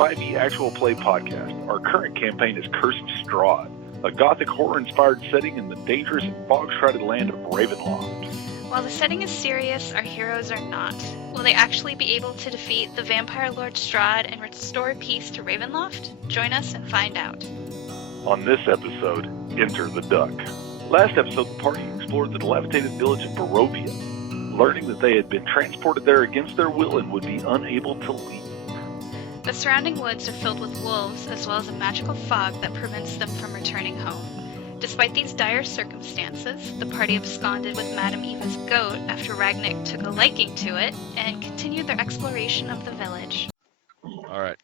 5e Actual Play podcast. Our current campaign is Curse of Strahd, a gothic horror-inspired setting in the dangerous and fog-shrouded land of Ravenloft. While the setting is serious, our heroes are not. Will they actually be able to defeat the Vampire Lord Strahd and restore peace to Ravenloft? Join us and find out. On this episode, Enter the Duck. Last episode, the party explored the dilapidated village of Barovia, learning that they had been transported there against their will and would be unable to leave. The surrounding woods are filled with wolves, as well as a magical fog that prevents them from returning home. Despite these dire circumstances, the party absconded with Madame Eva's goat after Ragnick took a liking to it and continued their exploration of the village. All right.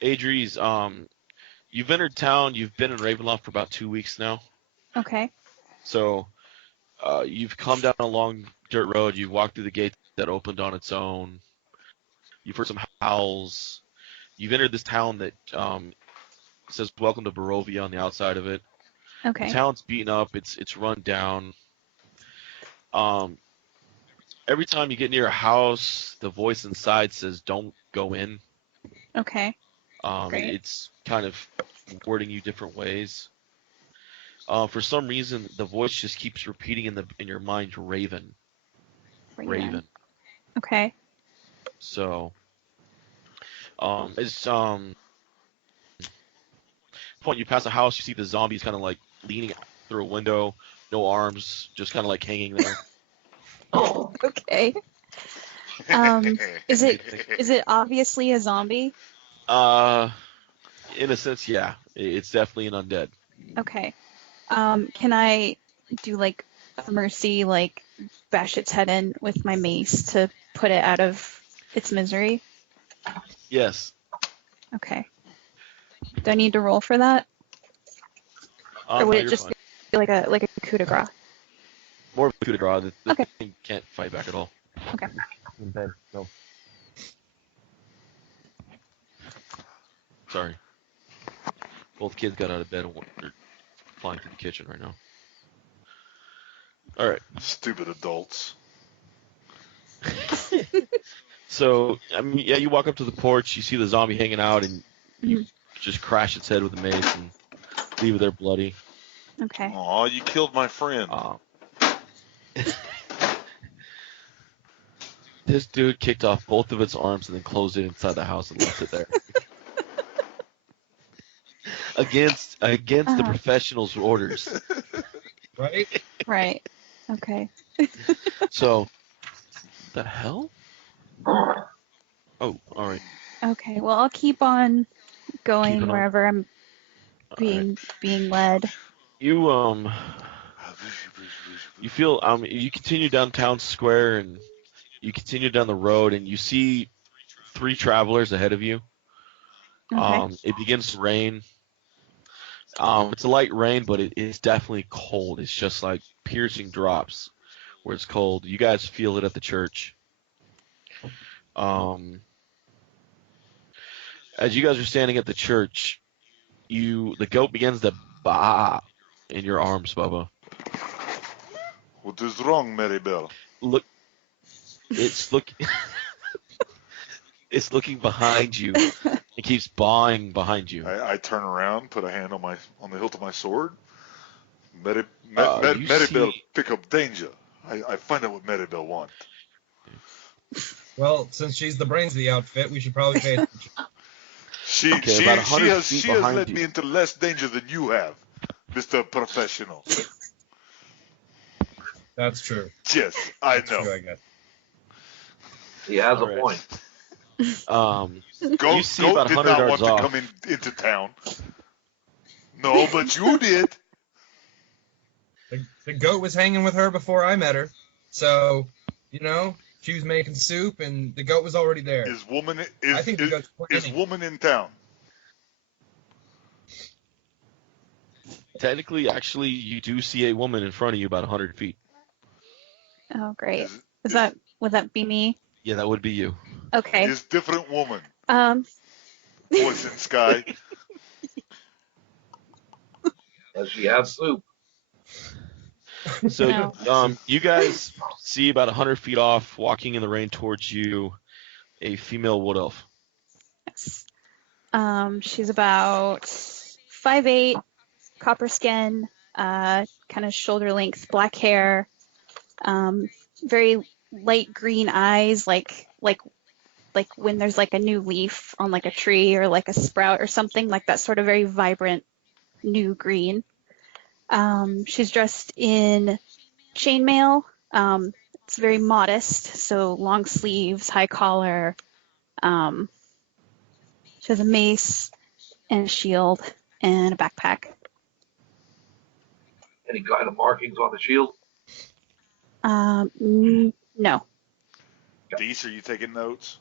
Adries, you've entered town. You've been in Ravenloft for about 2 weeks now. Okay. So, you've come down a long dirt road. You've walked through the gate that opened on its own. You've heard some howls. You've entered this town that says "Welcome to Barovia" on the outside of it. Okay. The town's beaten up. It's run down. Every time you get near a house, the voice inside says, "Don't go in." Okay. Great. It's kind of wording you different ways. For some reason, the voice just keeps repeating in your mind, Raven. Raven. Okay. So, it's point you pass a house, you see the zombies kind of like leaning through a window, no arms, just kind of like hanging there. Okay. Is it obviously a zombie? In a sense, yeah, it's definitely an undead. Okay. Can I do like a mercy, like bash its head in with my mace to put it out of its misery? Yes. Okay. Do I need to roll for that? Or would No, it you're just fine. be like a coup de grace? More of a coup de grace. The Okay. thing can't fight back at all. Okay. In bed. No. Sorry. Both kids got out of bed and they're flying to the kitchen right now. All right. Stupid adults. So, I mean, yeah, you walk up to the porch, you see the zombie hanging out, and you just crash its head with a mace and leave it there bloody. Okay. Aw, you killed my friend. This dude kicked off both of its arms and then closed it inside the house and left it there. Against the professional's orders. Right? Right. Okay. So, the hell? Oh, all right. Okay. Well, I'll keep on going Keep it on. wherever I'm being led. You you feel you continue down town square and you continue down the road and you see 3 travelers ahead of you. Okay. It begins to rain. It's a light rain, but it is definitely cold. It's just like piercing drops where it's cold. You guys feel it at the church. As you guys are standing at the church, the goat begins to baa in your arms, Bubba. What is wrong, Maribel? Look, it's looking behind you. It keeps baaing behind you. I turn around, put a hand on the hilt of my sword. You Maribel, see- pick up danger. I find out what Maribel wants. Well, since she's the brains of the outfit, we should probably pay attention. She about 100 has feet behind led you. me into less danger than you have, Mr. Professional. That's true. Yes, I That's true, know. I guess. He has All a right. point. Goat, You see about did 100 not yards want off. to come into town. No, but you did. The goat was hanging with her before I met her. So, she was making soup and the goat was already there. Is woman I think the goat's is planning. woman in town? Technically, actually, you do see a woman in front of you about 100 feet. Oh, great. Is Would that be me? Yeah, that would be you. Okay. Is different woman? Voice in sky. Does she have soup? So, No. you guys see about 100 feet off, walking in the rain towards you, a female wood elf. Yes. She's about 5'8", copper skin, kind of shoulder length, black hair, very light green eyes, like when there's like a new leaf on like a tree or like a sprout or something, like that sort of very vibrant new green. She's dressed in chainmail. It's very modest, so long sleeves, high collar. She has a mace and a shield and a backpack. Any kind of markings on the shield? No. Deese, are you taking notes?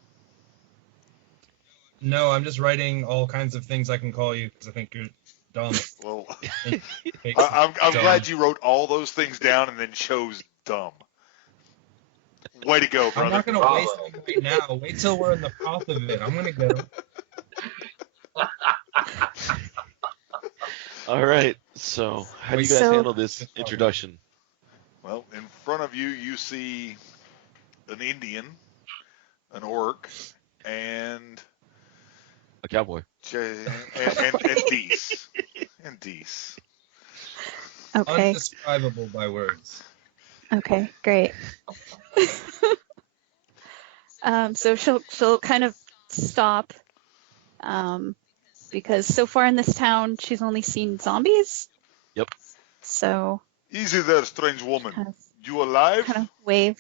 No, I'm just writing all kinds of things I can call you because I think you're dumb. Well, Fake I'm dumb. glad you wrote all those things down and then chose dumb. Way to go, I'm brother. not gonna Bravo. waste it right now. Wait till we're in the froth of it. I'm gonna go. All right. So, how do you guys So- handle this introduction? Well, in front of you, you see an Indian, an orc, and A cowboy. Deese. And Deese. Okay. Undescribable by words. Okay, great. So she'll kind of stop, because so far in this town she's only seen zombies. Yep. So Easy there, strange woman. kind of, You alive? kind of wave.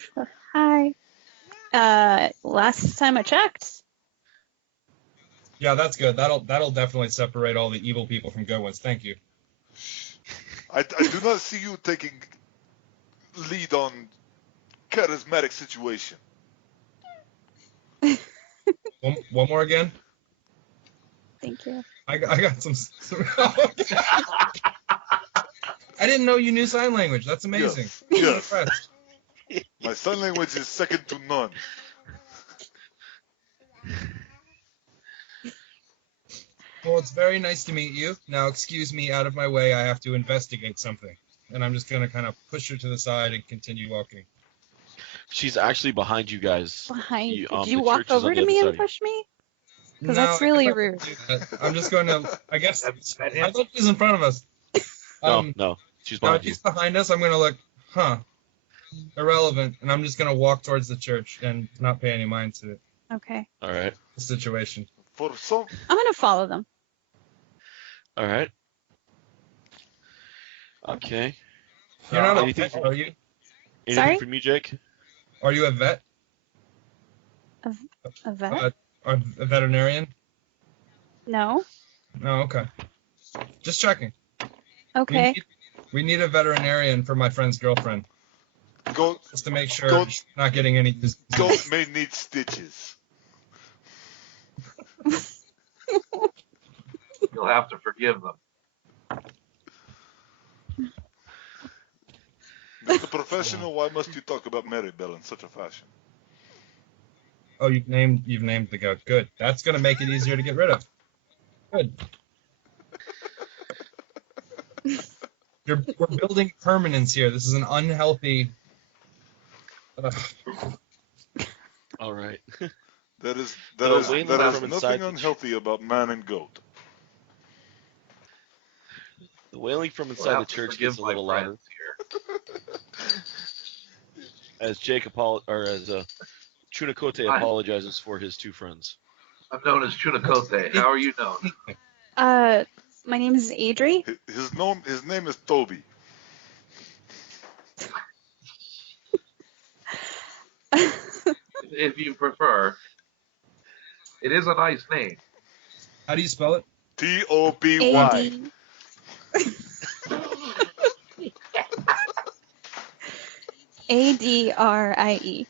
Hi. Last time I checked. Yeah, that's good. That'll definitely separate all the evil people from good ones. Thank you. I do not see you taking lead on charismatic situation. One more again. Thank you. I got some. I didn't know you knew sign language. That's amazing. I'm Yes. impressed. My sign language is second to none. Well, it's very nice to meet you. Now, excuse me, out of my way. I have to investigate something, and I'm just gonna kind of push her to the side and continue walking. She's actually behind you guys. Behind. You- Did the you walk church is on over the to me other and side. push me? 'Cause No, that's really I can't rude. do that. I'm just going to. I guess. That I thought she's in front of us. No, she's Now behind you. she's behind us. I'm gonna look. Irrelevant, and I'm just gonna walk towards the church and not pay any mind to Okay. All right. the situation. For some, I'm gonna follow them. All right. Okay. You're not a anything vet, from- are you? Anything Sorry? from you, Jake? Are you a vet? A vet? Or a veterinarian? No. No, okay. Just checking. Okay. We need a veterinarian for my friend's girlfriend, goat, just to make sure Goat- she's not getting any disease. goat may need stitches. You'll have to forgive them. Mr. Professional, why must you talk about Maribel in such a fashion? Oh, you've named the goat. Good. That's gonna make it easier to get rid of. Good. We're building permanence here. This is an unhealthy. All right. There is Wayne left from inside nothing the unhealthy about man and goat. The wailing from You'll inside the have to church forgive gets a my little louder friends here. as Jake Chunakote Hi. apologizes for his two friends. I'm known as Chunakote. How are you known? My name is Adri. His name is Toby. If you prefer. It is a nice name. How do you spell it? Topy. A-D. A-D-R-I-E.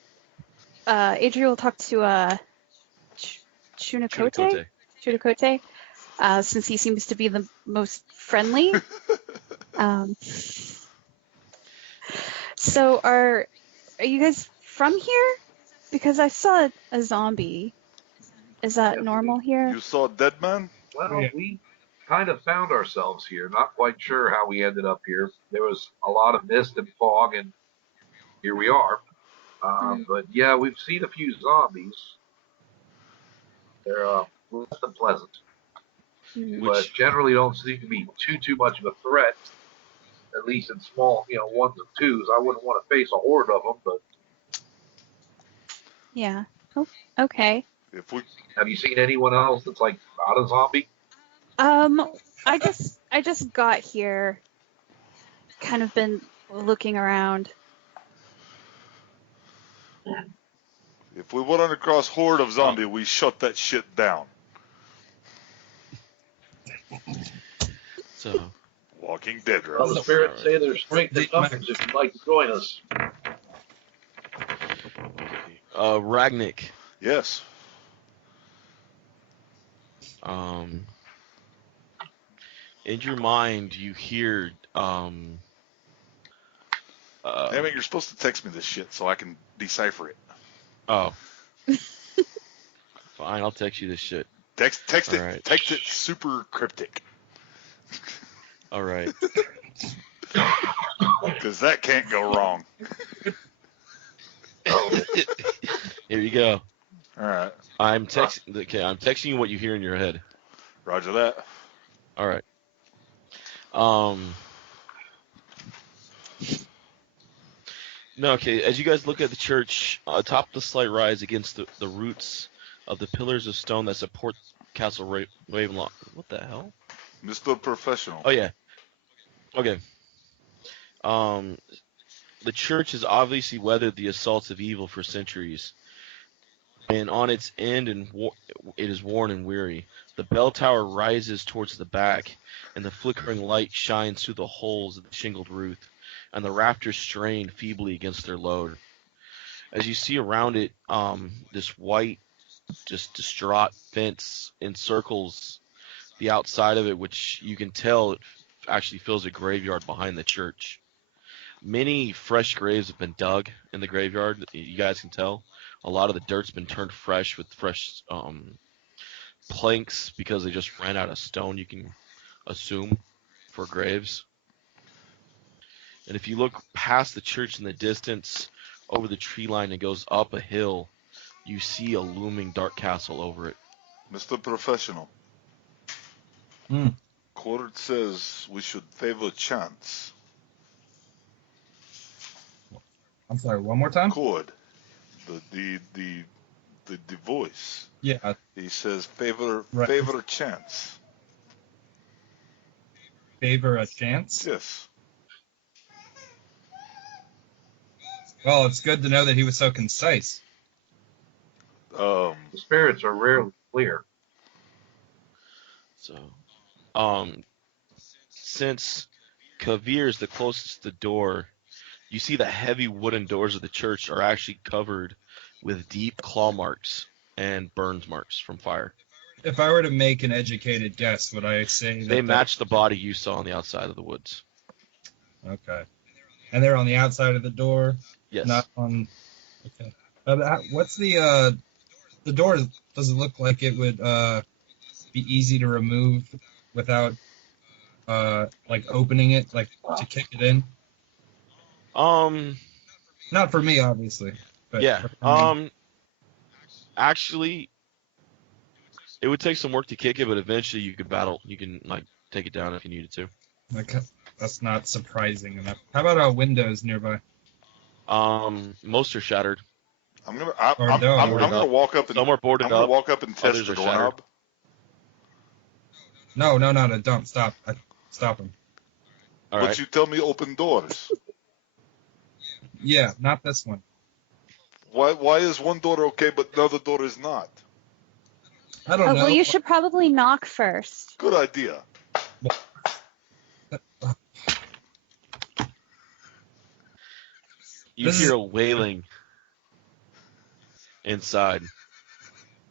Adri will talk to Chunakote. Chunakote, since he seems to be the most friendly. So are you guys from here? Because I saw a zombie. Is that Yes, normal here? You saw a dead man? Well, Yeah. we kind of found ourselves here. Not quite sure how we ended up here. There was a lot of mist and fog, and here we are. But yeah, we've seen a few zombies. They're less than pleasant, but generally don't seem to be too much of a threat. At least in small, ones and twos. I wouldn't want to face a horde of them, but Yeah. Oh, okay. have you seen anyone else that's like not a zombie? I just got here. Kind of been looking around. If we run across horde of zombie, we shut that shit down. So, Walking Dead. Well, the spirits say there's strength in numbers if you'd like to join us. Ragnick. Yes. In your mind, you hear, Damn it, you're supposed to text me this shit so I can decipher it. Oh. Fine, I'll text you this shit. Text All it. right. Text it super cryptic. All right. Because that can't go wrong. Here you go. All right. I'm texting you what you hear in your head. Roger that. All right. No, okay. As you guys look at the church, atop the slight rise against the roots of the pillars of stone that support Castle Ravenloft. What the hell? Mr. Professional. Oh yeah. Okay. The church has obviously weathered the assaults of evil for centuries, and on its end, it is worn and weary. The bell tower rises towards the back, and the flickering light shines through the holes of the shingled roof, and the rafters strain feebly against their load. As you see around it, this white, just distraught fence encircles the outside of it, which you can tell it actually fills a graveyard behind the church. Many fresh graves have been dug in the graveyard. You guys can tell. A lot of the dirt's been turned fresh with fresh planks because they just ran out of stone, you can assume, for graves. And if you look past the church in the distance, over the tree line that goes up a hill, you see a looming dark castle over it. Mr. Professional. Court says we should favor chance. I'm sorry, one more time? Court. The voice. Yeah. He says favor chance. Favor a chance? Yes. Well, it's good to know that he was so concise. The spirits are rarely clear. So, since Kavir is the closest to the door, you see the heavy wooden doors of the church are actually covered with deep claw marks and burns marks from fire. If I were to make an educated guess, would I say that They match the body you saw on the outside of the woods. Okay. And they're on the outside of the door? Yes. Not on... Okay. What's the door, does it look like it would be easy to remove without, opening it, to kick it in? Not for me, obviously. But Yeah. for me. Actually, it would take some work to kick it, but eventually you can take it down if you needed to. That's not surprising enough. How about windows nearby? Most are shattered. I'm gonna walk up and Some are boarded I'm gonna up. walk up and test Others the are shattered. doorknob. No, don't stop. Stop him. All But right. you tell me open doors. Yeah, not this one. Why is one door okay but the other door is not? I don't know. Well, you should probably knock first. Good idea. You This is- hear a wailing inside.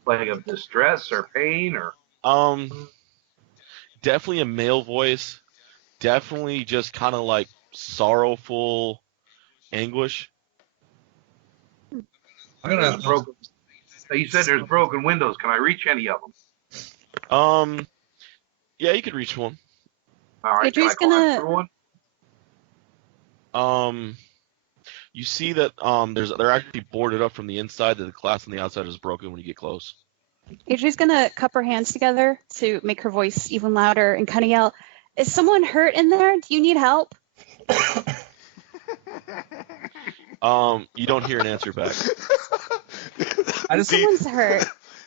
Like of distress or pain or... Definitely a male voice. Definitely just kind of like sorrowful anguish. I'm gonna. You said there's broken windows. Can I reach any of them? Yeah, you could reach one. All right, Adri's can I climb gonna- through one? You see that they're actually boarded up from the inside. That the glass on the outside is broken when you get close. Adri's gonna cup her hands together to make her voice even louder and kind of yell, "Is someone hurt in there? Do you need help?" You don't hear an answer back. I just Someone's hurt.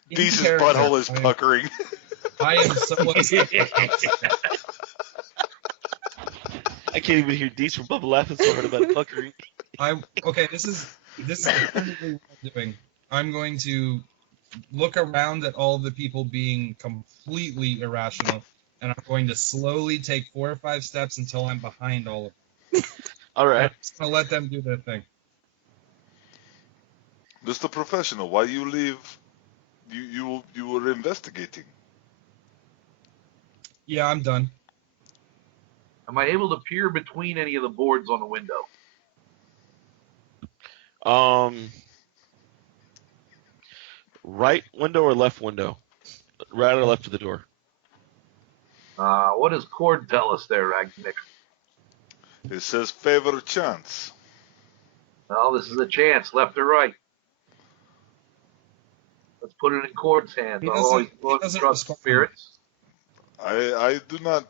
Deese's character. butthole is puckering. I am somewhat. I can't even hear Dees from Bubba laughing so hard about puckering. Okay. This is probably what I'm doing. I'm going to look around at all the people being completely irrational, and I'm going to slowly take 4 or 5 steps until I'm behind all of them. All right. I'm just gonna let them do their thing. Mr. Professional, why you leave? You were investigating. Yeah, I'm done. Am I able to peer between any of the boards on the window? Right window or left window? Right or left of the door? What does Cord tell us there, Ragnick? It says favor chance. Well, this is a chance, left or right. Let's put it in Cord's hands. He I'll always doesn't trust respond. spirits. I do not.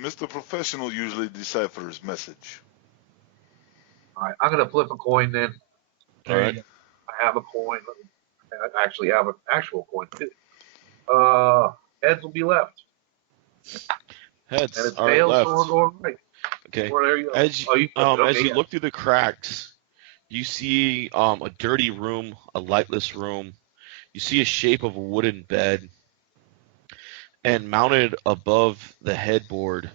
Mr. Professional usually deciphers message. All right, I'm gonna flip a coin then. There Alright. you go. I have a coin. I actually have an actual coin too. Heads will be left, Heads. and it's All right, tails, left. so we're going right. Okay. Well, there you go. As you, Oh, you flipped it. as Okay, you yeah. look through the cracks, you see a dirty room, a lightless room. You see a shape of a wooden bed, and mounted above the headboard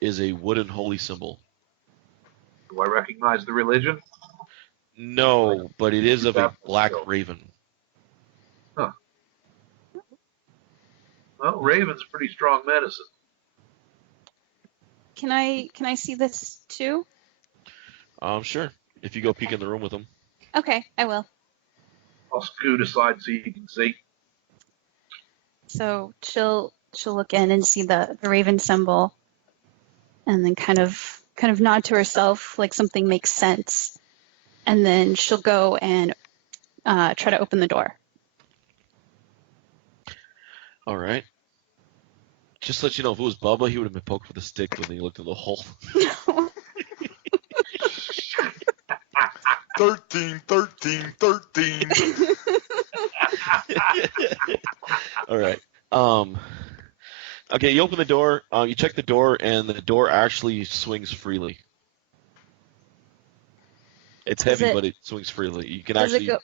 is a wooden holy symbol. Do I recognize the religion? No, but it is of a That black still. raven. Well, Raven's pretty strong medicine. Can I see this too? Sure. If you go peek in the room with them. Okay, I will. I'll scoot aside so you can see. So she'll look in and see the raven symbol, and then kind of nod to herself like something makes sense, and then she'll go and try to open the door. All right. Just to let you know, if it was Bubba, he would have been poked with a stick when he looked in the hole. 13, 13, 13. All right. Okay, you open the door. You check the door, and the door actually swings freely. It's Does heavy, it- but it swings freely. You can Does actually, it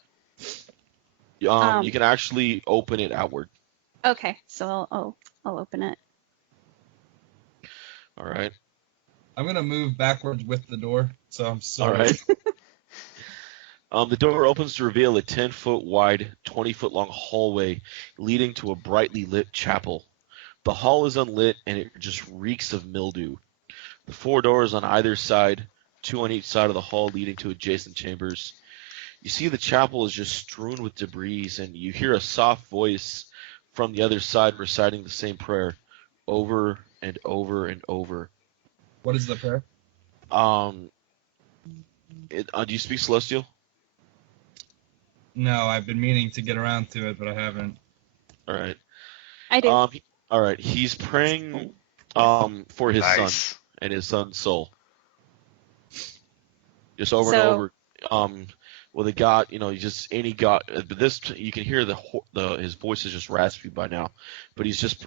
go? you can actually open it outward. Okay, so I'll open it. All right. I'm gonna move backwards with the door, so I'm sorry. All right. The door opens to reveal a 10-foot wide, 20-foot long hallway leading to a brightly lit chapel. The hall is unlit, and it just reeks of mildew. The 4 doors on either side, 2 on each side of the hall leading to adjacent chambers. You see the chapel is just strewn with debris, and you hear a soft voice from the other side reciting the same prayer over and over and over. What is the prayer? Do you speak Celestial? No, I've been meaning to get around to it, but I haven't. All right. I do. All right. He's praying for his son Nice. and his son's soul. Just over So- and over. With a God, just any God. But this, you can hear his voice is just raspy by now. But he's just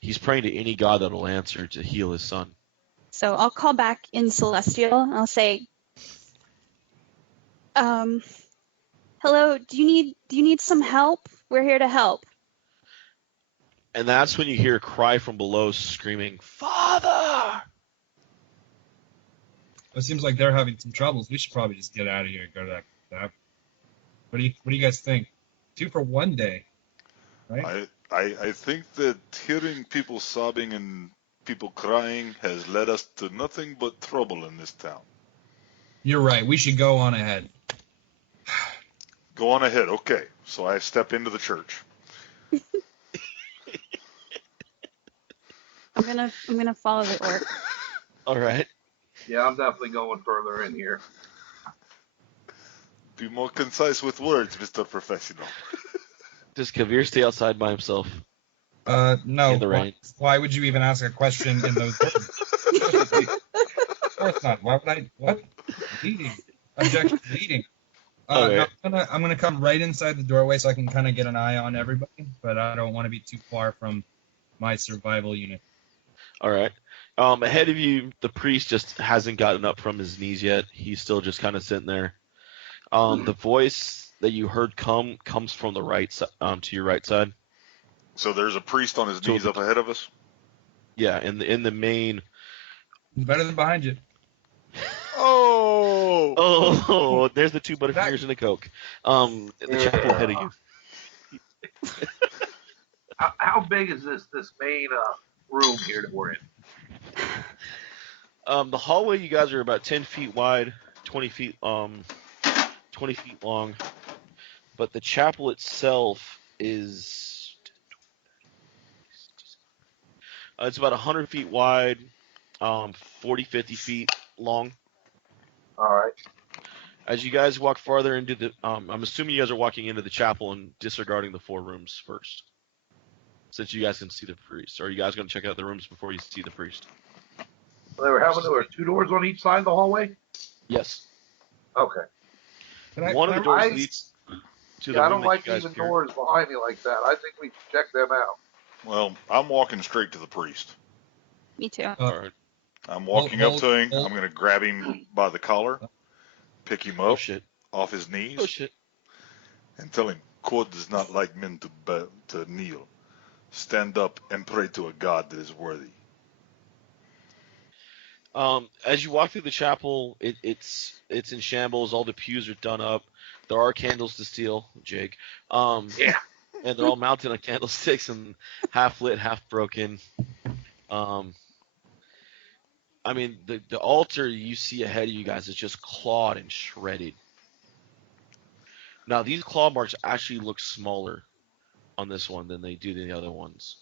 he's praying to any God that'll answer to heal his son. So I'll call back in Celestial. I'll say, hello, do you need some help? We're here to help. And that's when you hear a cry from below, screaming, "Father!" It seems like they're having some troubles. We should probably just get out of here and go to that. What do you guys think? 2 for 1 day, right? I think that hearing people sobbing and people crying has led us to nothing but trouble in this town. You're right. We should go on ahead. Go on ahead. Okay. So I step into the church. I'm gonna follow the orc. All right. Yeah, I'm definitely going further in here. Be more concise with words, Mr. Professional. Does Kavir stay outside by himself? No. In the rain. Why would you even ask a question in those words? Of course not. Why would I? What? Leading. Objection. Leading. Okay. No, I'm gonna come right inside the doorway so I can kind of get an eye on everybody, but I don't want to be too far from my survival unit. All right. Ahead of you, the priest just hasn't gotten up from his knees yet. He's still just kind of sitting there. The voice that you heard comes from the right to your right side. So there's a priest on his knees up ahead of us? Yeah, in the main. It's better than behind you. Oh! Oh, there's the two Butterfingers and the Coke. The chapel ahead of you. How big is this main room here that we're in? The hallway, you guys are about 10 feet wide, 20 feet 20 feet long, but the chapel itself is it's about 100 feet wide, 40, 50 feet long. All right. As you guys walk farther into the, I'm assuming you guys are walking into the chapel and disregarding the 4 rooms first, since you guys can see the priest. Or are you guys going to check out the rooms before you see the priest? Well, there were 2 doors on each side of the hallway? Yes. Okay. One of the doors leads to the room I don't like that you guys leaving appeared. doors behind me like that. I think we should check them out. Well, I'm walking straight to the priest. Me too. All right. I'm walking up to him. hold. I'm going to grab him by the collar, pick him Oh up shit. off his knees, Oh shit. and tell him, God does not like men to kneel. Stand up and pray to a God that is worthy. As you walk through the chapel, it's in shambles. All the pews are done up. There are candles to steal, Jake. Yeah. And they're all mounted on candlesticks and half lit, half broken. I mean, the altar you see ahead of you guys is just clawed and shredded. Now, these claw marks actually look smaller on this one than they do in the other ones.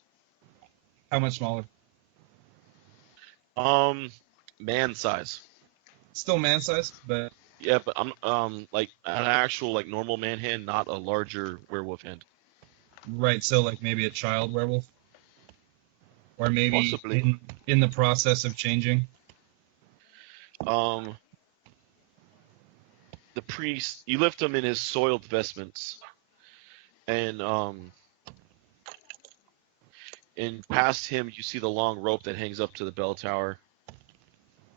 How much smaller? Man size. Still man sized, but Yeah, but I'm like an actual like normal man hand, not a larger werewolf hand. right. So like maybe a child werewolf, or maybe Possibly. in the process of changing. The priest, you lift him in his soiled vestments, and past him you see the long rope that hangs up to the bell tower,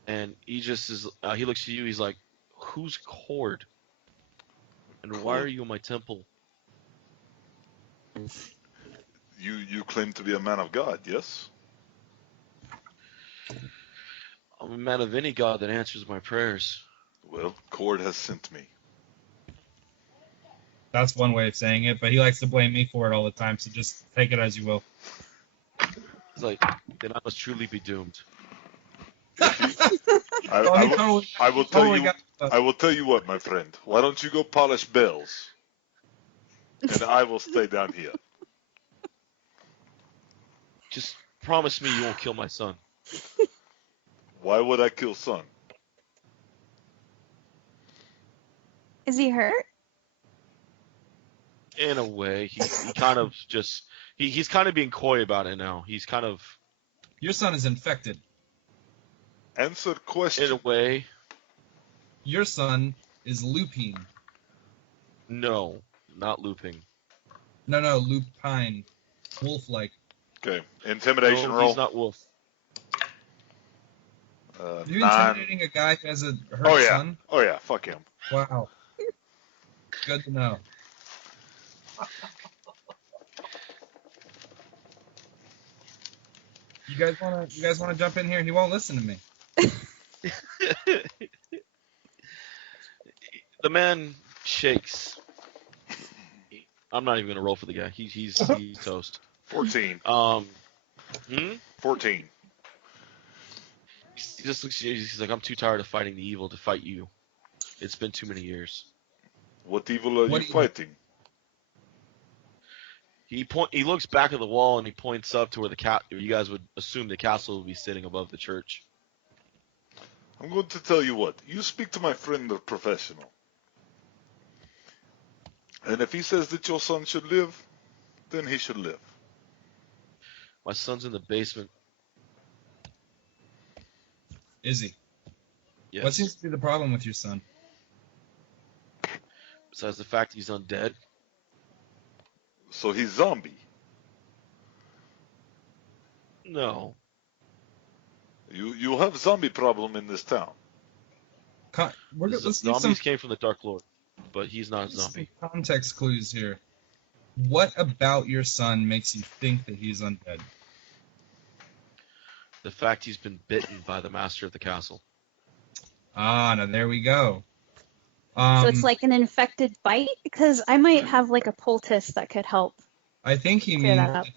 and he just is. He looks at you. He's like, "Who's Cord? And why are you in my temple?" You claim to be a man of God, yes? I'm a man of any god that answers my prayers. Well, Cord has sent me. That's one way of saying it, but he likes to blame me for it all the time. So just take it as you will. He's like, "Then I must truly be doomed." I will tell you what, my friend. Why don't you go polish bells, and I will stay down here. Just promise me you won't kill my son. Why would I kill son? Is he hurt? In a way, he kind of just he's kind of being coy about it now. He's kind of Your son is infected. Answer in question. a way. Your son is lupine. No, not looping. No, lupine. Wolf-like. Okay, intimidation No, roll. he's not wolf. You 9. intimidating a guy who has a hurt Oh yeah. son? Oh yeah. Fuck him. Wow. Good to know. You guys wanna jump in here? He won't listen to me. The man shakes. I'm not even gonna roll for the guy. He's toast. 14. 14. He just looks at you. He's like, "I'm too tired of fighting the evil to fight you. It's been too many years." What evil are What you evil? fighting? He looks back at the wall and he points up to where you guys would assume the castle would be sitting above the church. I'm going to tell you what. You speak to my friend, the professional. And if he says that your son should live, then he should live. My son's in the basement. Is he? Yes. What seems to be the problem with your son? Besides the fact he's undead. So he's zombie. No. You have zombie problem in this town. Zombies came from the Dark Lord, but he's not a zombie. Some context clues here. What about your son makes you think that he's undead? The fact he's been bitten by the master of the castle. Ah, now there we go. So it's like an infected bite? Because I might have like a poultice that could help. I think he clear means that up.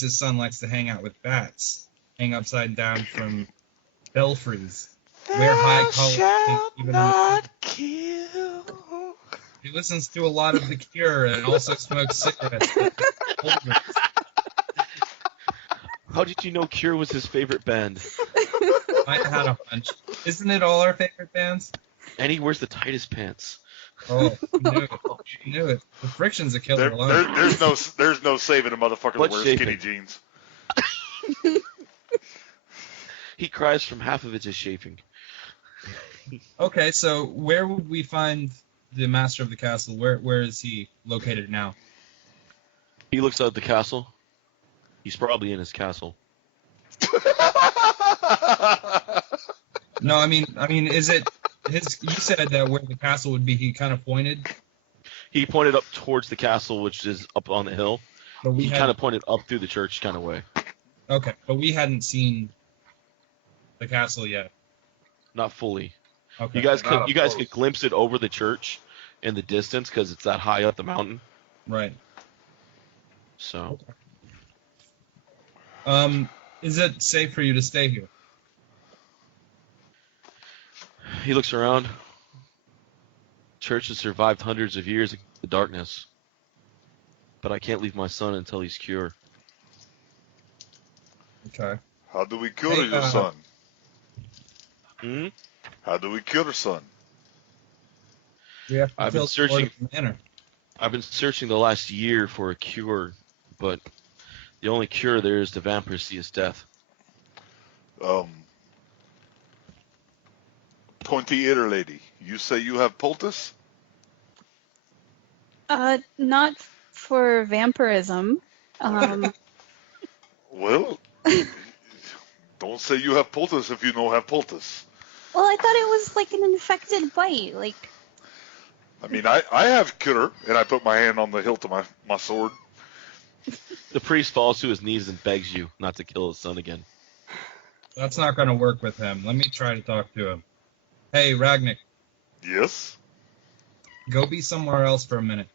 his son likes to hang out with bats, hang upside down from belfries, wear high collars, even kill. he listens to a lot of The Cure and also smokes cigarettes. How did you know Cure was his favorite band? I had a hunch. Isn't it all our favorite bands? And he wears the tightest pants. Oh, you knew it. The friction's a killer alone. There's no saving a motherfucker that wears shaving. skinny jeans. He cries from half of it just chafing. Okay, so where would we find the master of the castle? Where is he located now? He looks out the castle. He's probably in his castle. No, I mean, is it his? You said that where the castle would be. He kind of pointed. He pointed up towards the castle, which is up on the hill. But He kind of pointed up through the church kind of way. Okay, but we hadn't seen the castle yet. Not fully. Okay. You guys Not could glimpse it over the church in the distance because it's that high up the mountain. Right. So Is it safe for you to stay here? he looks around. Church has survived hundreds of years in the darkness. But I can't leave my son until he's cured. Okay. How do we cure Hey, your son? Hmm? How do we cure son? We have to I've been kill the searching- Lord of the Manor. I've been searching the last year for a cure, but the only cure there is the vampire see his death. Pointy ear lady, you say you have poultice? Not for vampirism. Well, don't say you have poultice if you don't have poultice. Well, I thought it was like an infected bite. Like, I mean, I have cure, and I put my hand on the hilt of my sword. The priest falls to his knees and begs you not to kill his son again. That's not going to work with him. Let me try to talk to him. Hey, Ragnik, Yes? go be somewhere else for a minute.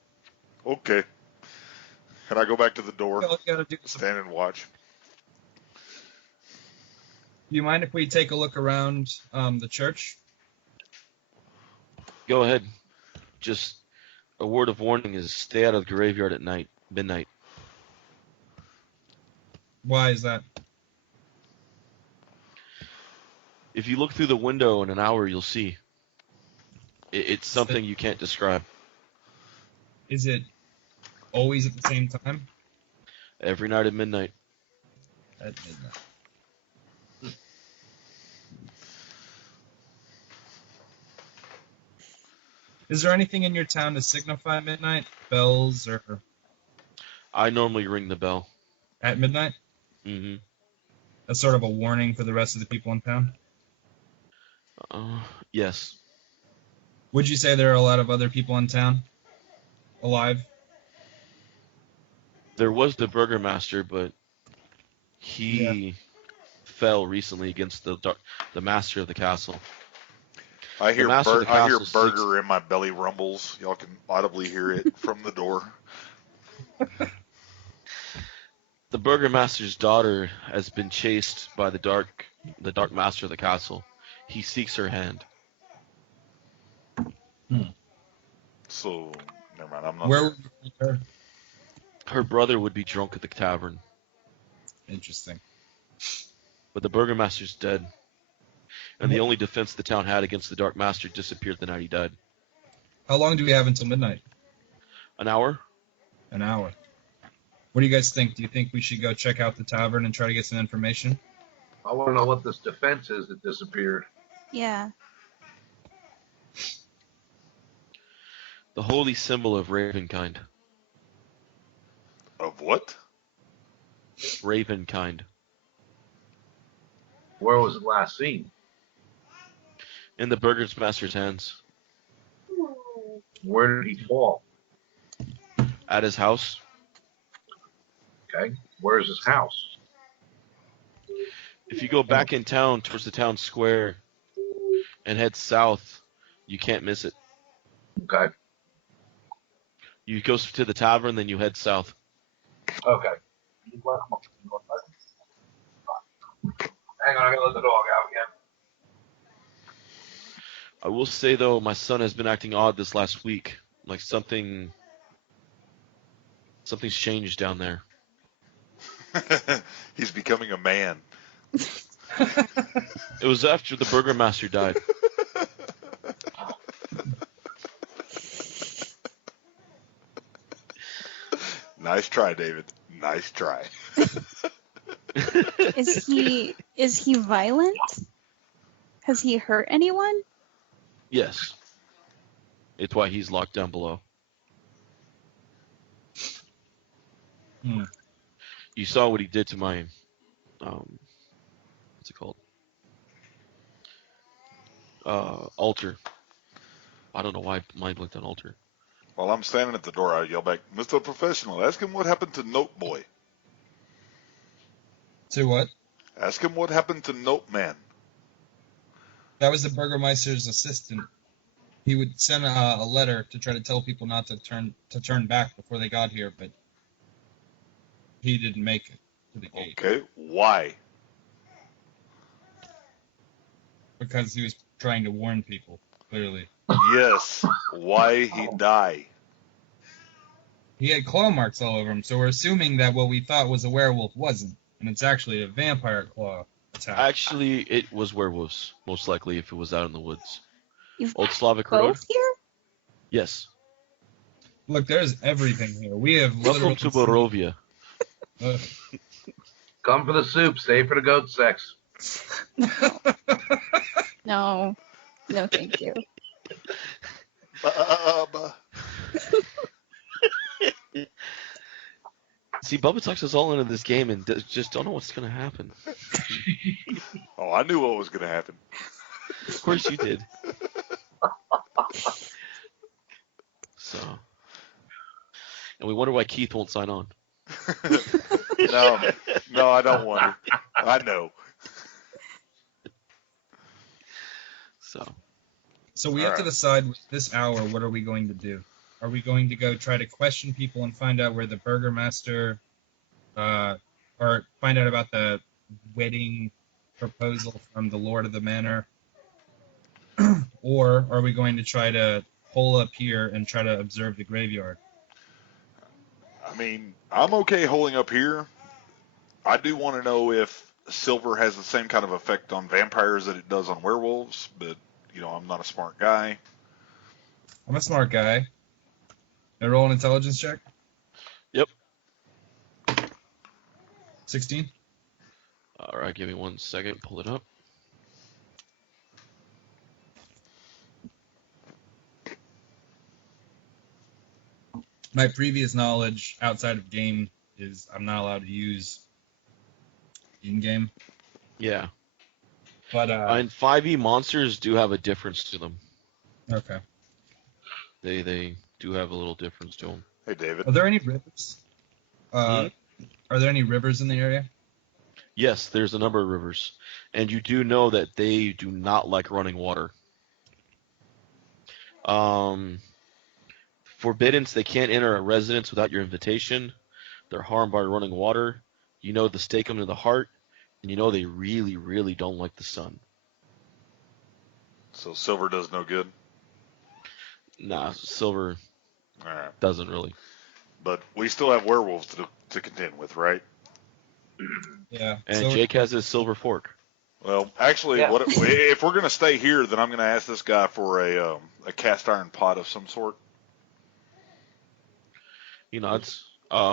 Okay. And I go back to the door, All you gotta do is- stand and watch. Do you mind if we take a look around the church? Go ahead. Just a word of warning is stay out of the graveyard at midnight. Why is that? If you look through the window in an hour, you'll see. It's something you can't describe. Is it always at the same time? Every night at midnight. At midnight. Is there anything in your town to signify midnight? Bells or I normally ring the bell. at midnight? Mm-hmm. That's sort of a warning for the rest of the people in town. Yes. Would you say there are a lot of other people in town alive? There was the burgomaster, but he fell recently against the master of the castle. I hear master of the I hear castle burger in my belly rumbles. Y'all can audibly hear it from the door. The burgomaster's daughter has been chased by the dark master of the castle. He seeks her hand. So, never mind. I'm not. Where would you find her? Her brother would be drunk at the tavern, Interesting. but the burgomaster's dead, and the only defense the town had against the Dark Master disappeared the night he died. How long do we have until midnight? An hour? An hour. What do you guys think? Do you think we should go check out the tavern and try to get some information? I want to know what this defense is that disappeared. Yeah. The holy symbol of Ravenkind. Of what? Ravenkind. Where was it last seen? In the burgomaster's hands. Where did he fall? At his house. Okay. Where's his house? If you go back in town towards the town square and head south, you can't miss it. Okay. You go to the tavern, then you head south. Okay. Hang on, I gotta let the dog out again. I will say though, my son has been acting odd this last week. Like something's changed down there. He's becoming a man. It was after the burgomaster died. Nice try, David. Nice try. Is he violent? Has he hurt anyone? Yes. It's why he's locked down below. Hmm. You saw what he did to my, what's it called? Altar. I don't know why mine blinked on altar. While I'm standing at the door, I yell back, Mr. Professional, ask him what happened to Note Boy. To what? Ask him what happened to Note Man. That was the Burgermeister's assistant. He would send a letter to try to tell people not to turn back before they got here, but he didn't make it to the gate Okay, why? because he was trying to warn people. Clearly, Yes, why he die? he had claw marks all over him, so we're assuming that what we thought was a werewolf wasn't, and it's actually a vampire claw attack. Actually, it was werewolves, most likely, if it was out in the woods. You've Old Slavic Road? both here? Yes. Look, there's everything here. We have Welcome to Barovia. Ugh. Come for the soup, stay for the goat sex. No. No, thank you. Bubba. See, Bubba talks us all into this game and just don't know what's going to happen. Oh, I knew what was going to happen. Of course you did. So, and we wonder why Keith won't sign on. No, I don't want to. I know. So we have to decide this hour, what are we going to do? Are we going to go try to question people and find out where the burgomaster, or find out about the wedding proposal from the Lord of the Manor? Or are we going to try to hole up here and try to observe the graveyard? I mean, I'm okay holding up here. I do want to know if silver has the same kind of effect on vampires that it does on werewolves, but, you know, I'm not a smart guy. I'm a smart guy. I roll an intelligence check? Yep. 16? All right, give me 1 second. Pull it up. My previous knowledge outside of game is I'm not allowed to use in-game. Yeah. But, And 5e monsters do have a difference to them. okay. They do have a little difference to them. Hey, David. Are there any rivers? Are there any rivers in the area? Yes, there's a number of rivers. And you do know that they do not like running water. Forbiddance, they can't enter a residence without your invitation. They're harmed by running water. You know the stake them to the heart. And you know they really, really don't like the sun. So silver does no good? Nah, silver All right. doesn't really. But we still have werewolves to contend with, right? Yeah. And so Jake has his silver fork. Well, actually, Yeah. if we're going to stay here, then I'm going to ask this guy for a cast iron pot of some sort. He nods.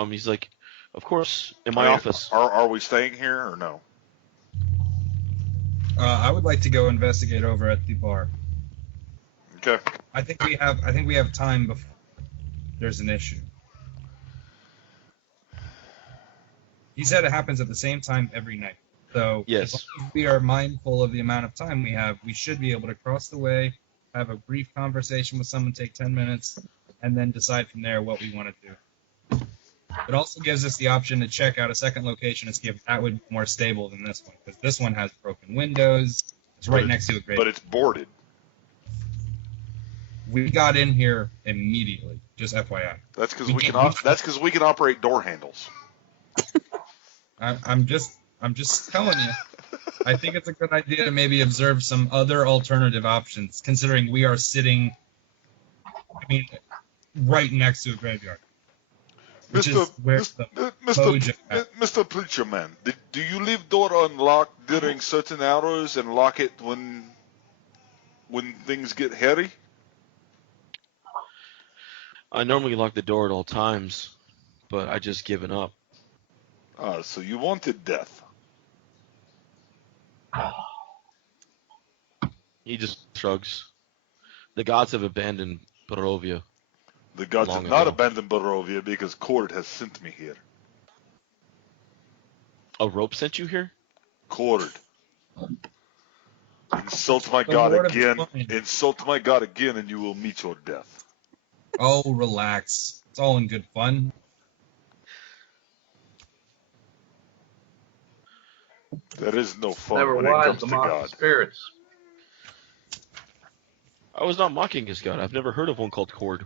He's like, of course, in my I mean, office. Are we staying here or no? I would like to go investigate over at the bar. Okay. I think we have time before there's an issue. He said it happens at the same time every night. So Yes. as long as we are mindful of the amount of time we have, we should be able to cross the way, have a brief conversation with someone, take 10 minutes, and then decide from there what we want to do. It also gives us the option to check out a second location and see if that would be more stable than this one, because this one has broken windows. It's right next to a grave. But it's boarded. We got in here immediately, just FYI. That's because We we can. can't- That's because we can operate door handles. I'm just telling you. I think it's a good idea to maybe observe some other alternative options, considering we are sitting, right next to a graveyard. Which is where the mojo at. Mr. Preacher Man, do you leave door unlocked during certain hours and lock it when things get hairy? I normally lock the door at all times, but I just given up. So you wanted death. He just shrugs. The gods have abandoned Barovia. The gods Long have not ago. abandoned Barovia because Cord has sent me here. A rope sent you here? Cord. Insult my The god Lord of again. Time. Insult my god again, and you will meet your death. Oh, relax. It's all in good fun. There is no fun Never when it wise comes to to mock the God. spirits. I was not mocking his god. I've never heard of one called Cord.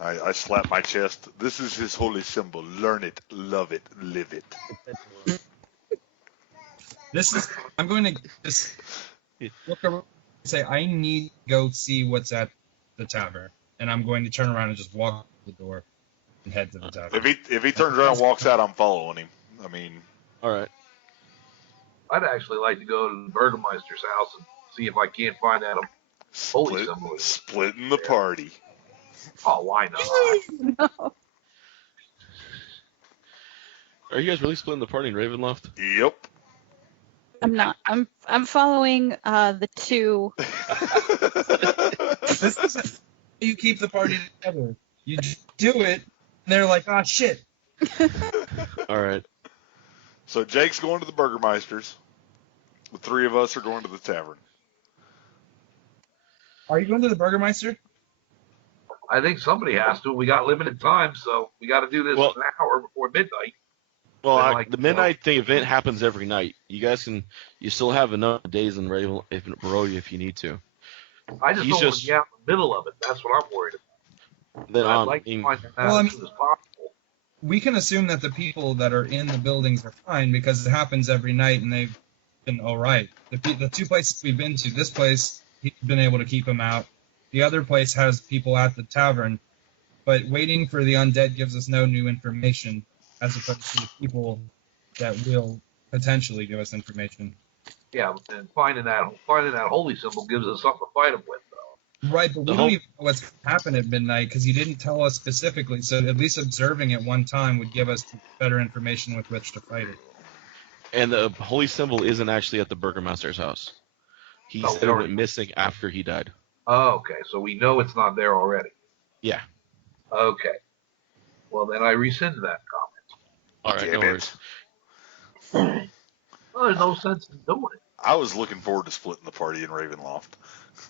I slap my chest. This is his holy symbol. Learn it, love it, live it. I'm going to just look around and say, I need to go see what's at the tavern. And I'm going to turn around and just walk to the door and head to the tavern. If he turns around and walks out, I'm following him. I mean, All right. I'd actually like to go to the Burgermeister's house and see if I can't find that. Holy split, symbol. splitting the party. Oh, why not? No. Are you guys really splitting the party in Ravenloft? Yep. I'm not. I'm following the two. This is how you keep the party together. You just do it, and they're like, ah, shit. All right. So Jake's going to the Burgermeisters. The three of us are going to the tavern. Are you going to the Burgermeister? I think somebody has to. We got limited time, so we got to do this Well- an hour before midnight. Well, Then, like, the midnight thing event happens every night. You still have enough days in Barovia if you need to. I just He's don't want just- to be out in the middle of it. That's what I'm worried about. Then I'd like to find that out Well, I as mean- soon as possible. We can assume that the people that are in the buildings are fine because it happens every night and they've been all right. The two places we've been to, this place, he's been able to keep them out. The other place has people at the tavern, but waiting for the undead gives us no new information as opposed to the people that will potentially give us information. Yeah, and finding that holy symbol gives us something to fight them with, though. Right, but we The don't whole- even know what's happened at midnight because he didn't tell us specifically, so at least observing it one time would give us better information with which to fight it. And the holy symbol isn't actually at the Burgermaster's house. He Oh, said it already- went missing after he died. Oh, okay, so we know it's not there already. Yeah. Okay. Well, then I rescind that comment. All right, Damn no it. worries. Well, there's no sense in doing it. I was looking forward to splitting the party in Ravenloft.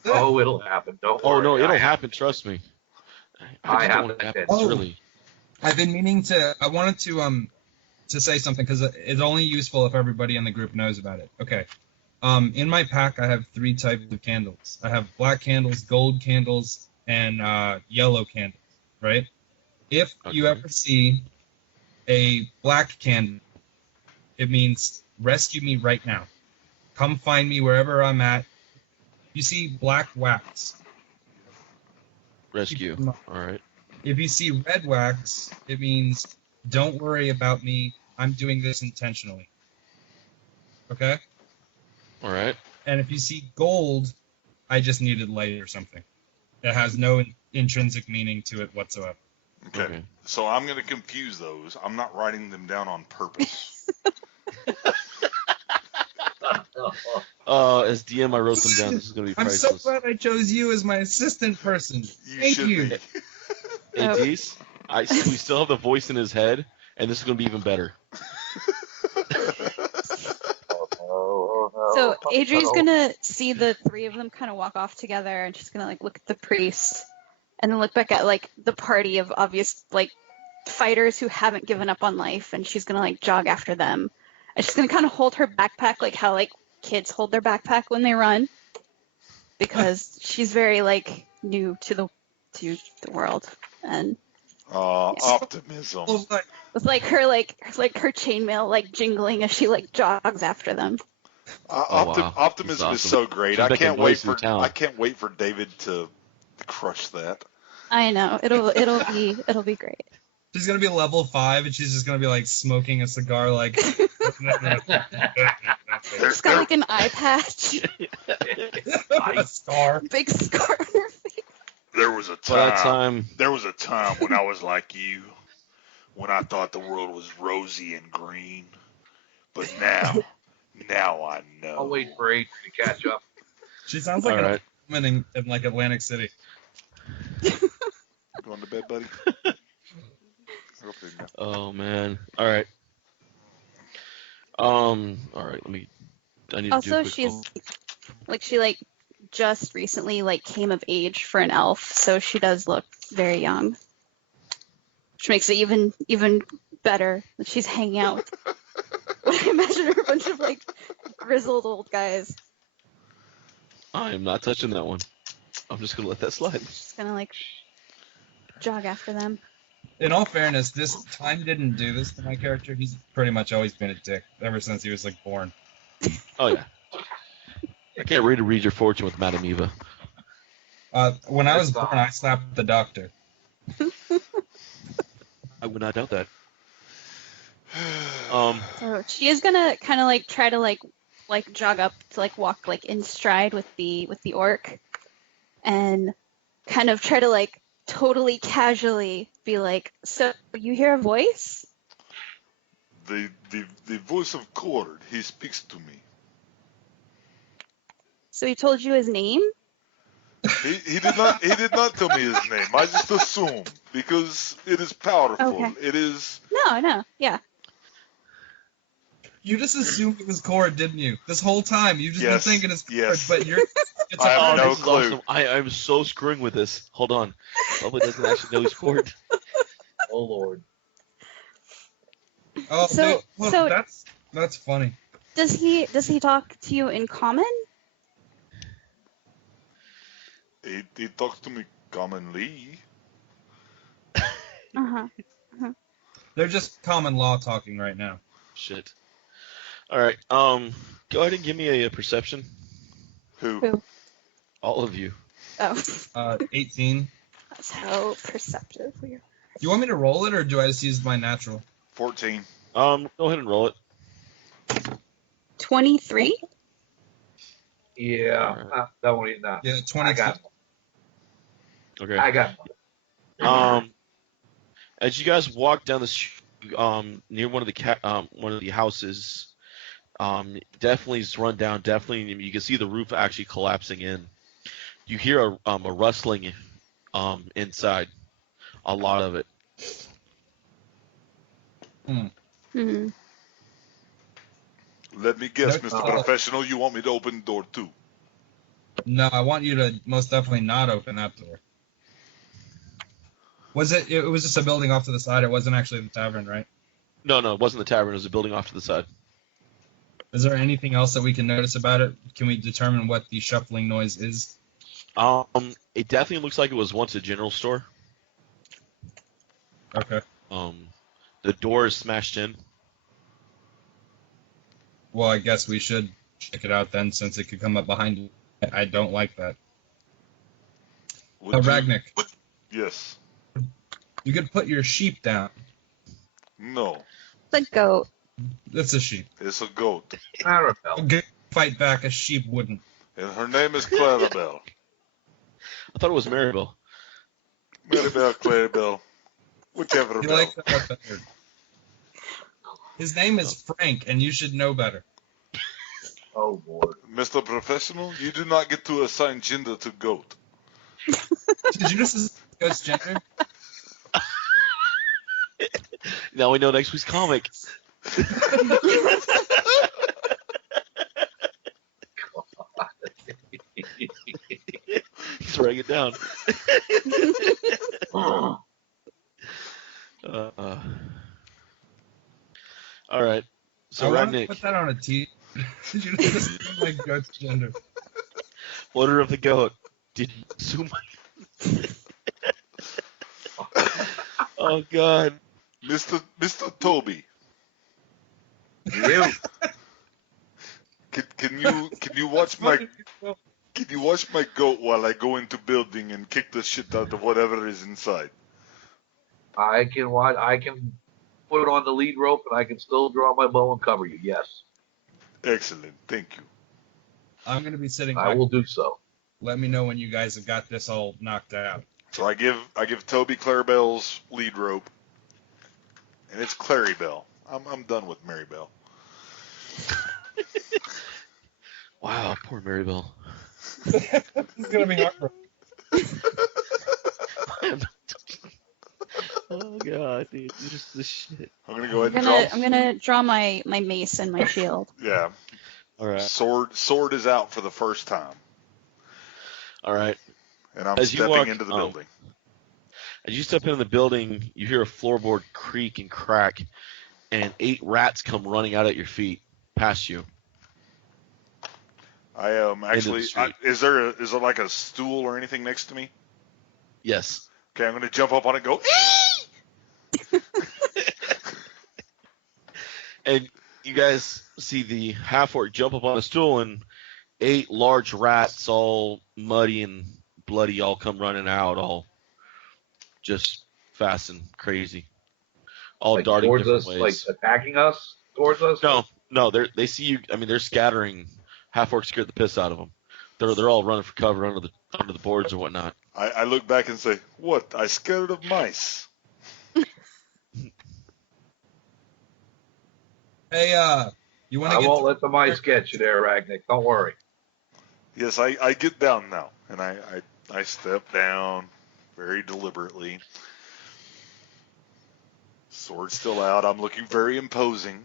Oh, it'll happen. Don't worry. Oh no, it'll I- happen. Trust me. I just have don't want it to that happen. intention. Really. I've been meaning to. I wanted to say something because it's only useful if everybody in the group knows about it. Okay. In my pack, I have 3 types of candles. I have black candles, gold candles, and yellow candles. Right. If you Okay. ever see a black candle, it means rescue me right now. Come find me wherever I'm at. You see black wax. Rescue. No. All right. If you see red wax, it means don't worry about me. I'm doing this intentionally. Okay? All right. And if you see gold, I just needed light or something. It has no intrinsic meaning to it whatsoever. Okay. So I'm going to confuse those. I'm not writing them down on purpose. As DM, I wrote them down. This is going to be I'm priceless. so glad I chose you as my assistant person. Thank should you. be. Hey, Dees, we still have the voice in his head, and this is going to be even better. So Adri's gonna see the three of them kind of walk off together, and she's gonna like look at the priest, and then look back at like the party of obvious like fighters who haven't given up on life, and she's gonna like jog after them, and she's gonna kind of hold her backpack like how like kids hold their backpack when they run, because she's very like new to the world, and optimism. with like her chainmail like jingling as she like jogs after them. Wow. Optimism Awesome. is so great. She's I can't wait for town. I can't wait for David to crush that. I know it'll be great. She's gonna be level 5, and she's just gonna be like smoking a cigar, like. She's got like an eye patch, A scar. big scar on her face. There was a By that time, There was a time when I was like you, when I thought the world was rosy and green, but now I know. I'll wait for Adrian to catch up. She sounds like All an right. woman in like Atlantic City. Going to bed, buddy. oh man. All right. All right. I need to do a Also, quick she's phone. like she like just recently like came of age for an elf, so she does look very young, which makes it even better that she's hanging out with what I imagine are a bunch of like grizzled old guys. I am not touching that one. I'm just gonna let that slide. She's gonna like jog after them. In all fairness, this time didn't do this to my character. He's pretty much always been a dick ever since he was like born. Oh yeah. I can't read your fortune with Madame Eva. When I was born, I slapped the doctor. I would not doubt that. So she is gonna kind of like try to like jog up to like walk like in stride with the orc, and kind of try to like totally casually be like, so you hear a voice? The voice of Cord, he speaks to me. So he told you his name? He did not tell me his name. I just assumed because it is powerful. Okay. It is. No, yeah. You just assumed it was Cord, didn't you? This whole time, you've just been Yes, thinking it's Cord, yes. but you're. It's I have no this is clue. awesome. I'm so screwing with this. Hold on. Probably doesn't actually know his court. Oh Lord. Oh, So- no, so- that's funny. Does he talk to you in common? He talks to me commonly. Uh-huh. They're just common law talking right now. Shit. All right. Go ahead and give me a perception. Who? All of you. Oh, 18. that's how perceptive we are. You want me to roll it, or do I just use my natural? 14. Go ahead and roll it. 23? Yeah, that one ain't not. Yeah, 20. I got one. Okay. I got one. As you guys walk down the street, near one of the houses, definitely is run down. Definitely, you can see the roof actually collapsing in. You hear a rustling inside. A lot of it. Hmm. Let me guess, No, Mr. Professional, you want me to open the door too? No, I want you to most definitely not open that door. It was just a building off to the side. It wasn't actually the tavern, right? No, it wasn't the tavern. It was a building off to the side. Is there anything else that we can notice about it? Can we determine what the shuffling noise is? It definitely looks like it was once a general store. Okay. The door is smashed in. Well, I guess we should check it out then, since it could come up behind you. I don't like that. Would you- Ragnick, Yes. You could put your sheep down. No, The goat. That's a sheep. it's a goat. A Clarabelle. goat fight back, a sheep wouldn't. And her name is Clarabelle. I thought it was Maribel. Maribel, Clarabelle. Whichever You bell. like that better. His name is Frank, and you should know better. Oh, Lord. Mr. Professional, you do not get to assign gender to goat. Did you just assume goat's gender? Now we know next week's comic. He's writing it down. All right. So I want to Ragnick, put that on a T. Did you just assume my goat's gender? Order of the Goat. Did you assume? Oh God. Mr. Toby, You. can you watch my goat while I go into building and kick the shit out of whatever is inside? I can put on the lead rope and I can still draw my bow and cover you. Yes, Excellent, thank you. I'm going to be sitting I back. will do so. Let me know when you guys have got this all knocked out. So I give Toby Clarabelle's lead rope, and it's Clarabelle. I'm done with Maribel. Wow, poor Maribel. It's going to be hard. Oh God, dude, you're just this shit. I'm gonna go ahead I'm and draw. gonna draw my mace and my shield. Yeah, All right, sword is out for the first time, all right. and I'm As you stepping walk- into the oh. building. As you step into the building, you hear a floorboard creak and crack, and 8 rats come running out at your feet, past you. I am actually. street. Is there like a stool or anything next to me? Yes. Okay, I'm gonna jump up on it and go. And you guys see the half-orc jump up on a stool, and 8 large rats, all muddy and bloody, all come running out, all just fast and crazy, all Like darting towards different us, ways. like attacking us towards us. No, they see you. I mean, they're scattering. Half-orc scared the piss out of them. They're all running for cover under the boards or whatnot. I look back and say, "What? I scared of mice." Hey, you want I to get? won't let the mice get you there, Ragnick. Don't worry. Yes, I get down now, and I step down very deliberately. Sword still out. I'm looking very imposing.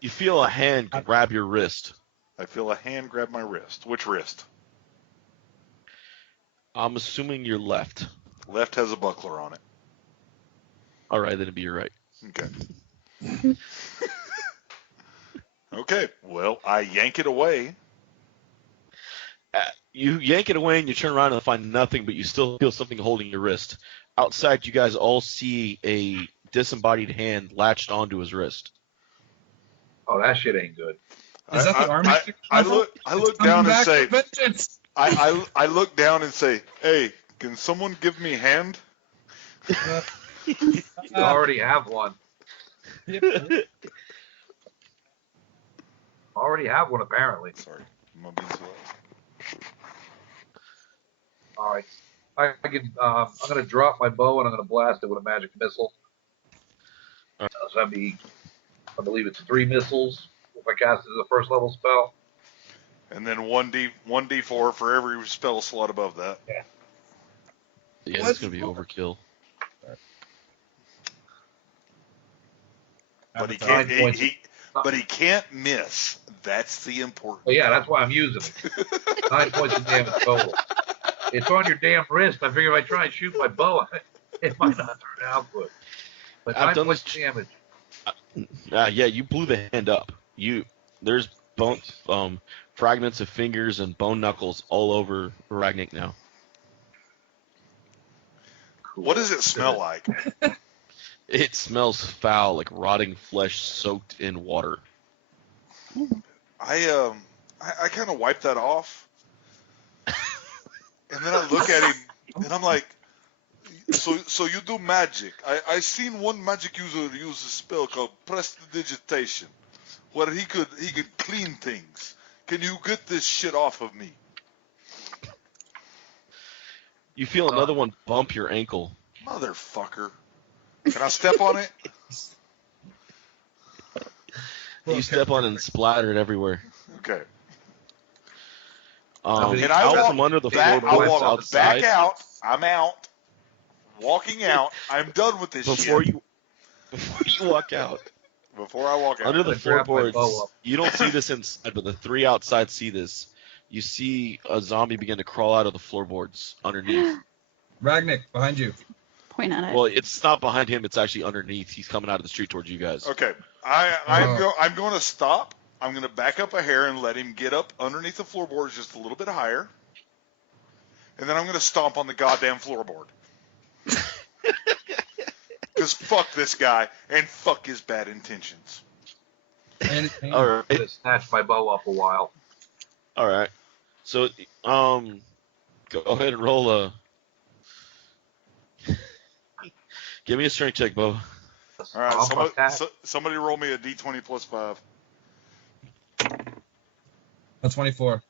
You feel a hand grab your wrist. I feel a hand grab my wrist. Which wrist? I'm assuming your left. Left has a buckler on it. All right, then it'd be your right. Okay. Okay. Well, I yank it away. You yank it away and you turn around and find nothing, but you still feel something holding your wrist. Outside, you guys all see a disembodied hand latched onto his wrist. Oh, that shit ain't good. Is that the army? I look down and say, I look down and say, "Hey, can someone give me hand?" You already have one. Already have one, apparently. Sorry, am I being too loud? All right. I'm going to drop my bow and I'm going to blast it with a magic missile. So that'd be, I believe it's 3 missiles if I cast it as a first level spell. And then 1d4 for every spell slot above that. Yeah, that's gonna be overkill. But he Nine can't. points. But he can't miss. That's the important. Well, yeah, that's why I'm using it. 9 points of damage total. It's on your damn wrist. I figure if I try and shoot my bow, it might not turn out good. But I've 9 done points this- of damage. Yeah, you blew the hand up. There's bone, fragments of fingers and bone knuckles all over Ragnick now. What does it smell like? It smells foul, like rotting flesh soaked in water. I kind of wipe that off, and then I look at him, and I'm like, So you do magic. I seen one magic user use a spell called Prestidigitation, where he could clean things. Can you get this shit off of me? You feel another one bump your ankle. Motherfucker. Can I step on it? You step on it and splatter it everywhere. Okay. And I out walk from under the I floorboards walk outside. back out. I'm out. Walking out. I'm done with this Before shit. Before you walk out. Before I walk out. Under the grab my bow floorboards, up. you don't see this inside, but the three outside see this. You see a zombie begin to crawl out of the floorboards underneath. Ragnick, behind you. Point at it. Well, it's not behind him; it's actually underneath. He's coming out of the street towards you guys. Okay. I'm going to stop. I'm going to back up a hair and let him get up underneath the floorboards just a little bit higher. And then I'm going to stomp on the goddamn floorboard. Because fuck this guy and fuck his bad intentions. And All right. I'm gonna snatch my bow up a while. All right. So, go ahead and roll a. Give me a strength check, Bo. All right. I'll attack. Somebody roll me a d20 plus 5. a 24.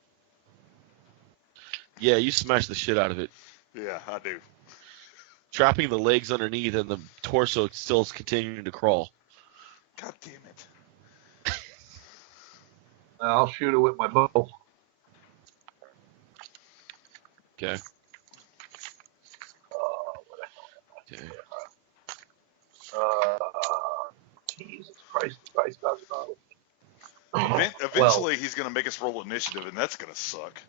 Yeah, you smash the shit out of it, Yeah, I do. trapping the legs underneath, and the torso still is continuing to crawl. God damn it. I'll shoot it with my bow. Okay. Okay. Jesus Christ, doesn't know. Eventually, he's going to make us roll initiative, and that's going to suck.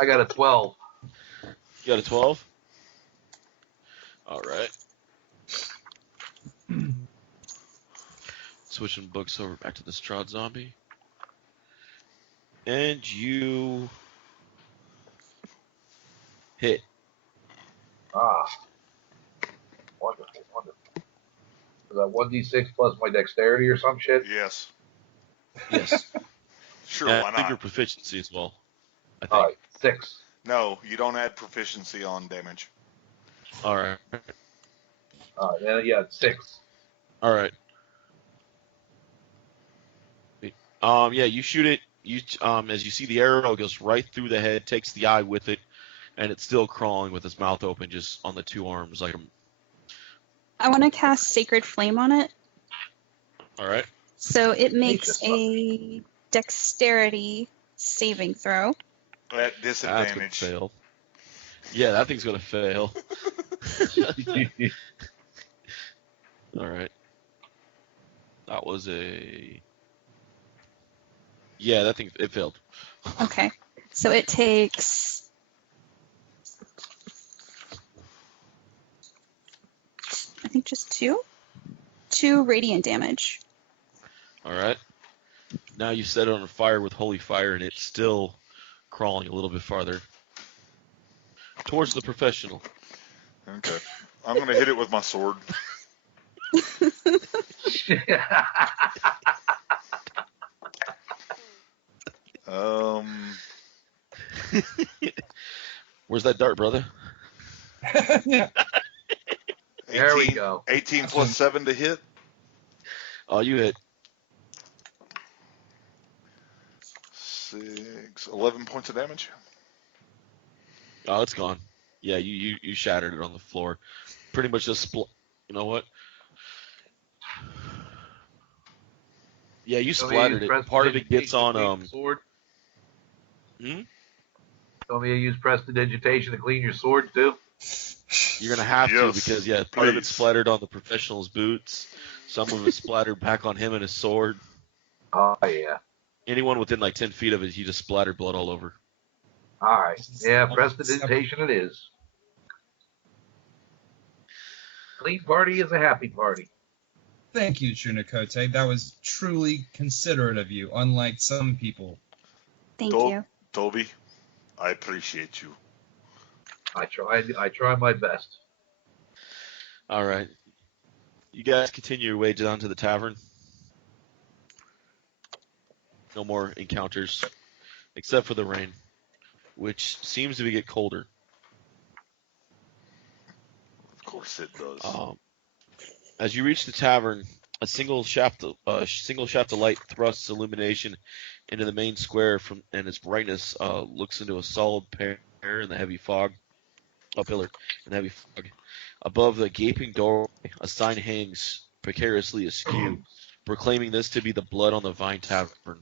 I got a 12. You got a 12? All right. Switching books over back to the Strahd zombie. And you hit. Ah. Wonderful, wonderful. Is that 1d6 plus my dexterity or some shit? Yes. Yes. Sure, And why I think your not? proficiency as well. I think. Alright, 6. No, you don't add proficiency on damage. All right. Alright, yeah, 6. All right. Yeah, you shoot it. You as you see the arrow, it goes right through the head, takes the eye with it, and it's still crawling with its mouth open, just on the two arms, like. I want to cast Sacred Flame on it. All right. So it makes Jesus. a dexterity saving throw. At That's gonna disadvantage. fail. Yeah, that thing's gonna fail. All right. That was a. Yeah, that thing it failed. Okay. So it takes. I think just 2? 2 radiant damage. All right. Now you set it on fire with holy fire, and it's still crawling a little bit farther towards the professional. Okay. I'm going to hit it with my sword. Where's that dart, brother? There we go. 18 plus 7 to hit. Oh, you hit. 6, 11 points of damage. Oh, it's gone. Yeah, you shattered it on the floor. Pretty much just You know what? Yeah, you splattered it. Part of it gets on sword. Hmm? Tell me you use prestidigitation to clean your sword too. You're gonna have to Yes, because part of it please. splattered on the professional's boots. Some of it splattered back on him and his sword. Oh yeah. Anyone within like 10 feet of it, he just splattered blood all over. All right. Yeah, prestidigitation it is. Clean party is a happy party. Thank you, Shunakote. That was truly considerate of you, unlike some people. Thank Tob- you. Toby, I appreciate you. I try my best. All right. You guys continue your way down to the tavern. No more encounters, except for the rain, which seems to get colder. course it does. As you reach the tavern, a single shaft of light thrusts illumination into the main square and its brightness looks into a solid pillar in the heavy fog. Above the gaping doorway, a sign hangs precariously askew, proclaiming this to be the Blood on the Vine Tavern.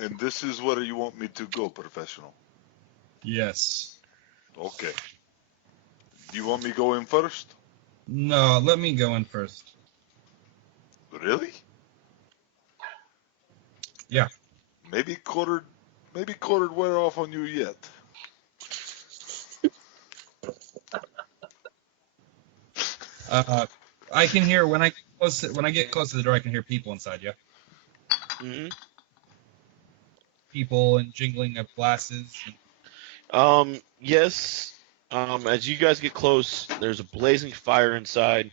And this is where you want me to go, professional? Yes. Okay. Do you want me go in first? No, let me go in first. Really? Yeah. Maybe quartered wear off on you yet. I can hear when I get close to the door. I can hear people inside. Yeah. Mm-hmm. People and jingling of glasses. Yes. As you guys get close, there's a blazing fire inside.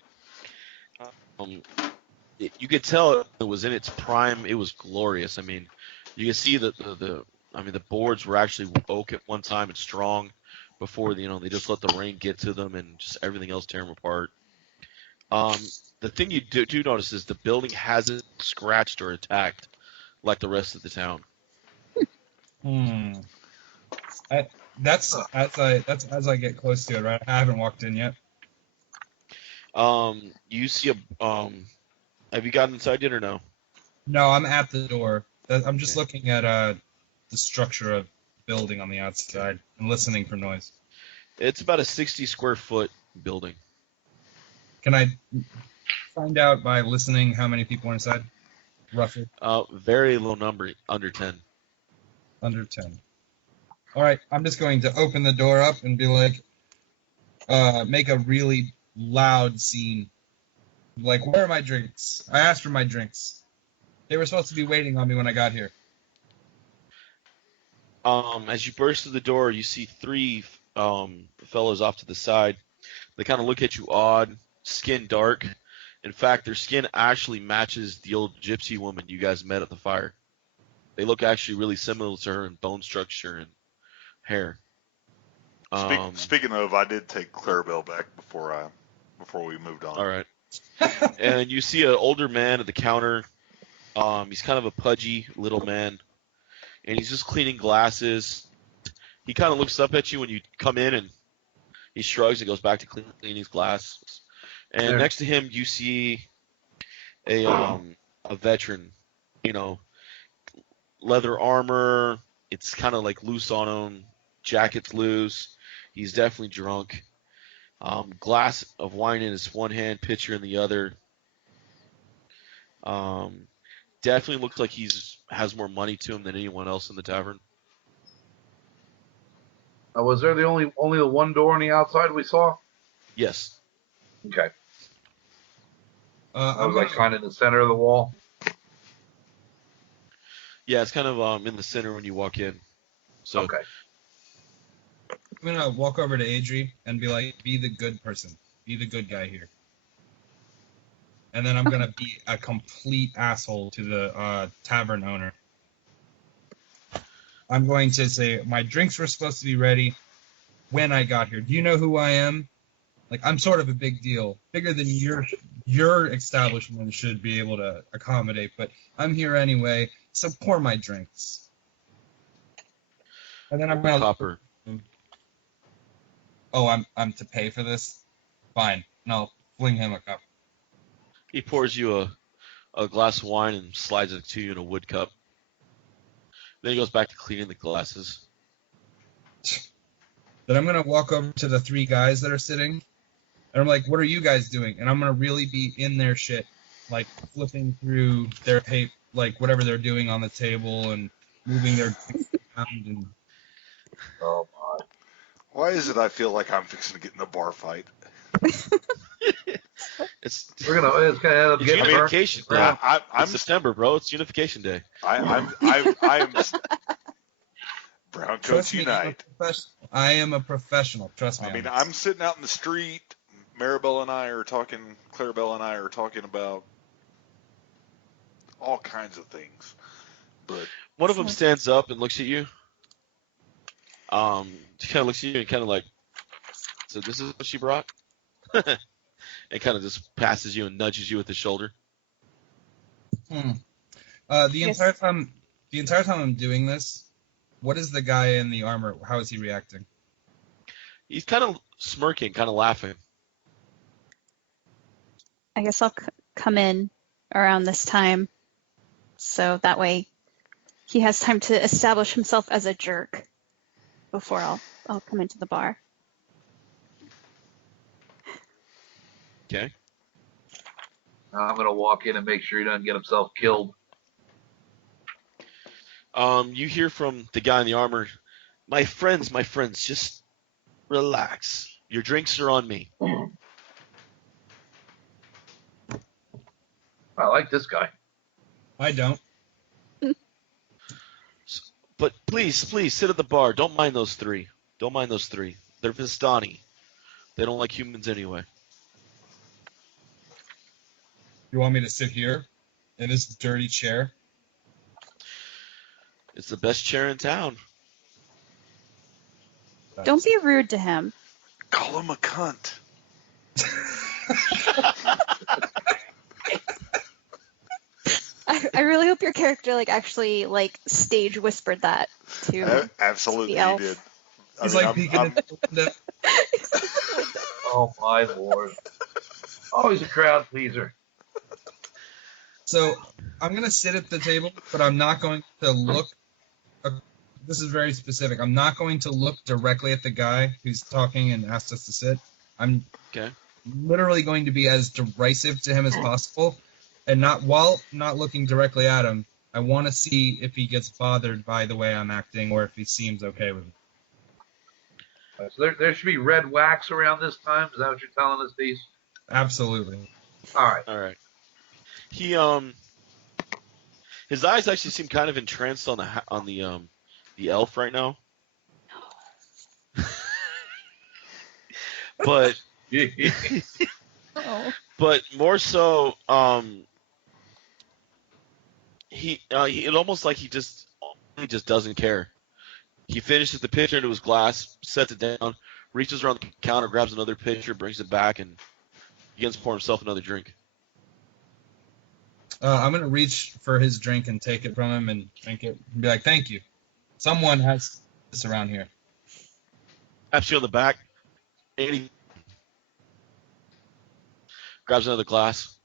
You could tell it was in its prime. It was glorious. I mean, you can see that the boards were actually oak at one time and strong before they just let the rain get to them and just everything else tear them apart. The thing you do notice is the building hasn't scratched or attacked like the rest of the town. That's as I get close to it, right? I haven't walked in yet. You see have you gotten inside yet or no? No, I'm at the door. I'm just looking at the structure of the building on the outside and listening for noise. It's about a 60 square foot building. Can I find out by listening how many people are inside? Roughly. Very low number, under 10. Under 10. All right, I'm just going to open the door up and be like, make a really loud scene. Like, where are my drinks? I asked for my drinks. They were supposed to be waiting on me when I got here. As you burst through the door, you see three fellows off to the side. They kind of look at you odd, skin dark. In fact, their skin actually matches the old gypsy woman you guys met at the fire. They look actually really similar to her in bone structure and hair. Speaking of, I did take Clarabelle back before we moved on. All right. And you see an older man at the counter. He's kind of a pudgy little man, and he's just cleaning glasses. He kind of looks up at you when you come in, and he shrugs and goes back to cleaning his glasses. And next to him, you see a veteran, leather armor. It's kind of like loose on him. Jacket's loose. He's definitely drunk. Glass of wine in his one hand, pitcher in the other. Definitely looks like has more money to him than anyone else in the tavern. Was there the only the one door on the outside we saw? Yes. Okay. I was like kind of in the center of the wall. Yeah, it's kind of in the center when you walk in. So. Okay. I'm gonna walk over to Adri and be like, be the good person. Be the good guy here. And then I'm gonna be a complete asshole to the tavern owner. I'm going to say, my drinks were supposed to be ready when I got here. Do you know who I am? Like, I'm sort of a big deal. Bigger than your establishment should be able to accommodate, but I'm here anyway, so pour my drinks. And then I'm gonna... Copper. Oh, I'm to pay for this? Fine. No, fling him a cup. He pours you a glass of wine and slides it to you in a wood cup. Then he goes back to cleaning the glasses. Then I'm going to walk over to the three guys that are sitting. And I'm like, what are you guys doing? And I'm going to really be in their shit. Like, flipping through their tape, like, whatever they're doing on the table and moving their drinks around. And... Oh, my. Why is it I feel like I'm fixing to get in a bar fight? It's gonna end up getting unification day. I'm it's September, bro. It's unification day. I'm Brown Coats Unite. I am a professional. Trust me. I mean, I'm sitting out in the street. Clarabelle and I are talking about all kinds of things. But one of them stands up and looks at you. She kind of looks at you and kind of like, so this is what she brought? And kind of just passes you and nudges you with the shoulder. The Yes. entire time I'm doing this, what is the guy in the armor? How is he reacting? He's kind of smirking, kind of laughing. I guess I'll come in around this time, so that way he has time to establish himself as a jerk before I'll come into the bar. Okay. I'm gonna walk in and make sure he doesn't get himself killed. You hear from the guy in the armor, my friends, just relax. Your drinks are on me. I like this guy. I don't. But please, sit at the bar. Don't mind those three. They're Vistani. They don't like humans anyway. You want me to sit here in this dirty chair? It's the best chair in town. Don't be rude to him. Call him a cunt. I really hope your character actually stage whispered that to Absolutely, the he elf. did. He's peeking in the window. Oh my lord. Always a crowd pleaser. So I'm gonna sit at the table, but I'm not going to look. This is very specific. I'm not going to look directly at the guy who's talking and asked us to sit. I'm Okay. literally going to be as derisive to him as possible, and while not looking directly at him, I want to see if he gets bothered by the way I'm acting or if he seems okay with it. So there should be red wax around this time. Is that what you're telling us, Deez? Absolutely. All right. All right. He his eyes actually seem kind of entranced on the elf right now. But Oh. but more so, he it almost like he just doesn't care. He finishes the pitcher into his glass, sets it down, reaches around the counter, grabs another pitcher, brings it back, and begins to pour himself another drink. I'm gonna reach for his drink and take it from him and drink it and be like, "Thank you. Someone has this around here." Taps you on the back, and he grabs another glass.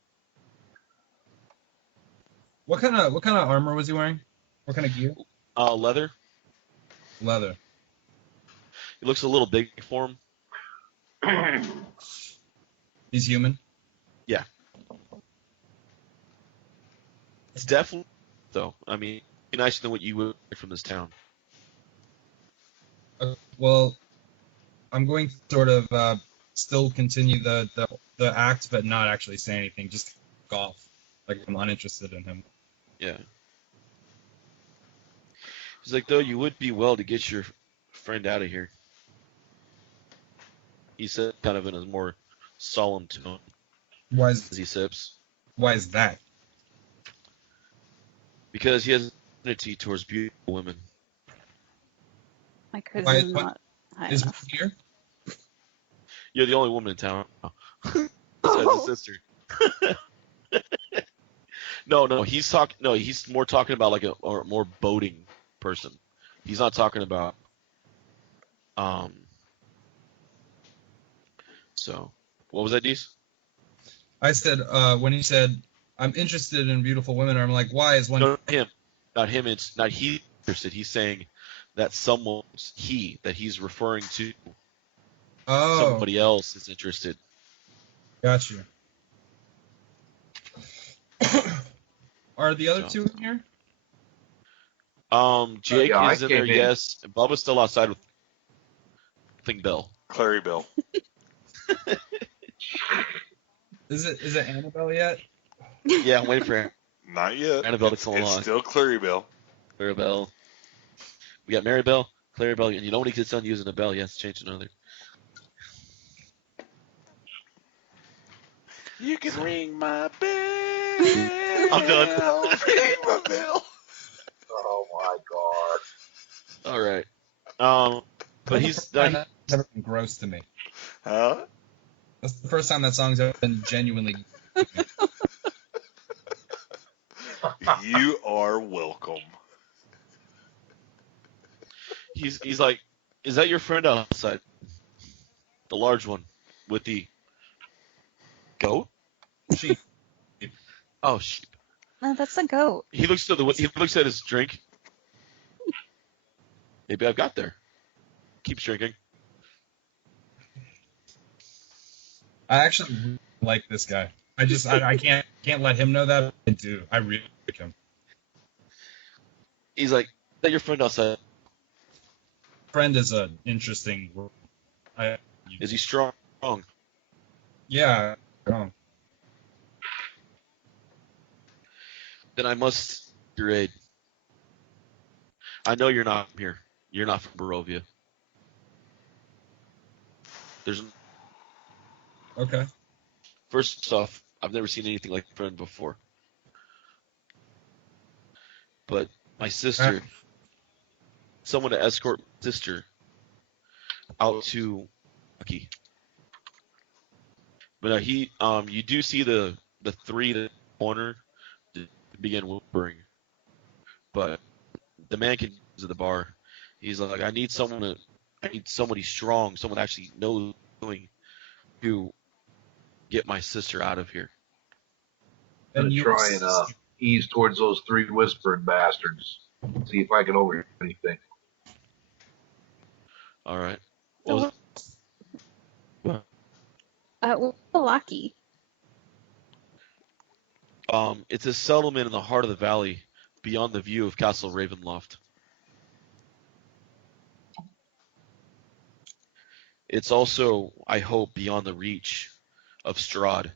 What kind of armor was he wearing? What kind of gear? Leather. Leather. He looks a little big for him. He's human. Yeah. It's definitely, though. I mean, nicer than what you would from this town. Well, I'm going to sort of still continue the act, but not actually say anything. Just golf. Like I'm uninterested in him. Yeah. He's like, though, you would be well to get your friend out of here. He said, kind of in a more solemn tone Why as he sips. is that? Because he has affinity towards beautiful women. My Why- charisma is what- not high Is enough. here? You're the only woman in town. Besides his sister. No, he's more talking about like a more boating person. He's not talking about so what was that, Deez? I said when he said I'm interested in beautiful women, I'm like, why is one? No, not him. It's not he interested. He's saying that that he's referring to Oh, somebody else is interested. got you. Are the other So. two in here? Jake yeah, is I in there, came in. yes. And Bubba's still outside with Thing Bell. Clary Bill. Is it Annabelle yet? Yeah, I'm waiting for Not yet. Annabelle to come It's along. still Clary Bill. Clarabelle. We got Maribel, Clarabelle, and you know when he gets done using a bell, he has to change another. You can ring my bell. I'm done. Ring my bell. Oh my god. All right. But he's That's never been gross to me. Huh? That's the first time that song's ever been genuinely. You are welcome. he's like, is that your friend outside? The large one with the goat? Sheep. Oh, sheep. No, that's a goat. He looks at his drink. Maybe I've got there. Keeps drinking. I actually really like this guy. I can't let him know that. I do. I really like him. He's like, is that your friend outside? Friend is an interesting word. Is he strong? Yeah. Wrong. Then I must your aid. I know you're not from here. You're not from Barovia. There's Okay. first off, I've never seen anything like friend before. But my sister, someone to escort my sister out to Lucky. But you do see the three in the corner begin whispering. But the man can to the bar. He's like, I need somebody strong, someone that actually knows what they're doing to get my sister out of here. I'm And gonna try and ease towards those three whispering bastards. See if I can overhear anything. All right. So what's Palaki? It's a settlement in the heart of the valley, beyond the view of Castle Ravenloft. It's also, I hope, beyond the reach of Strahd.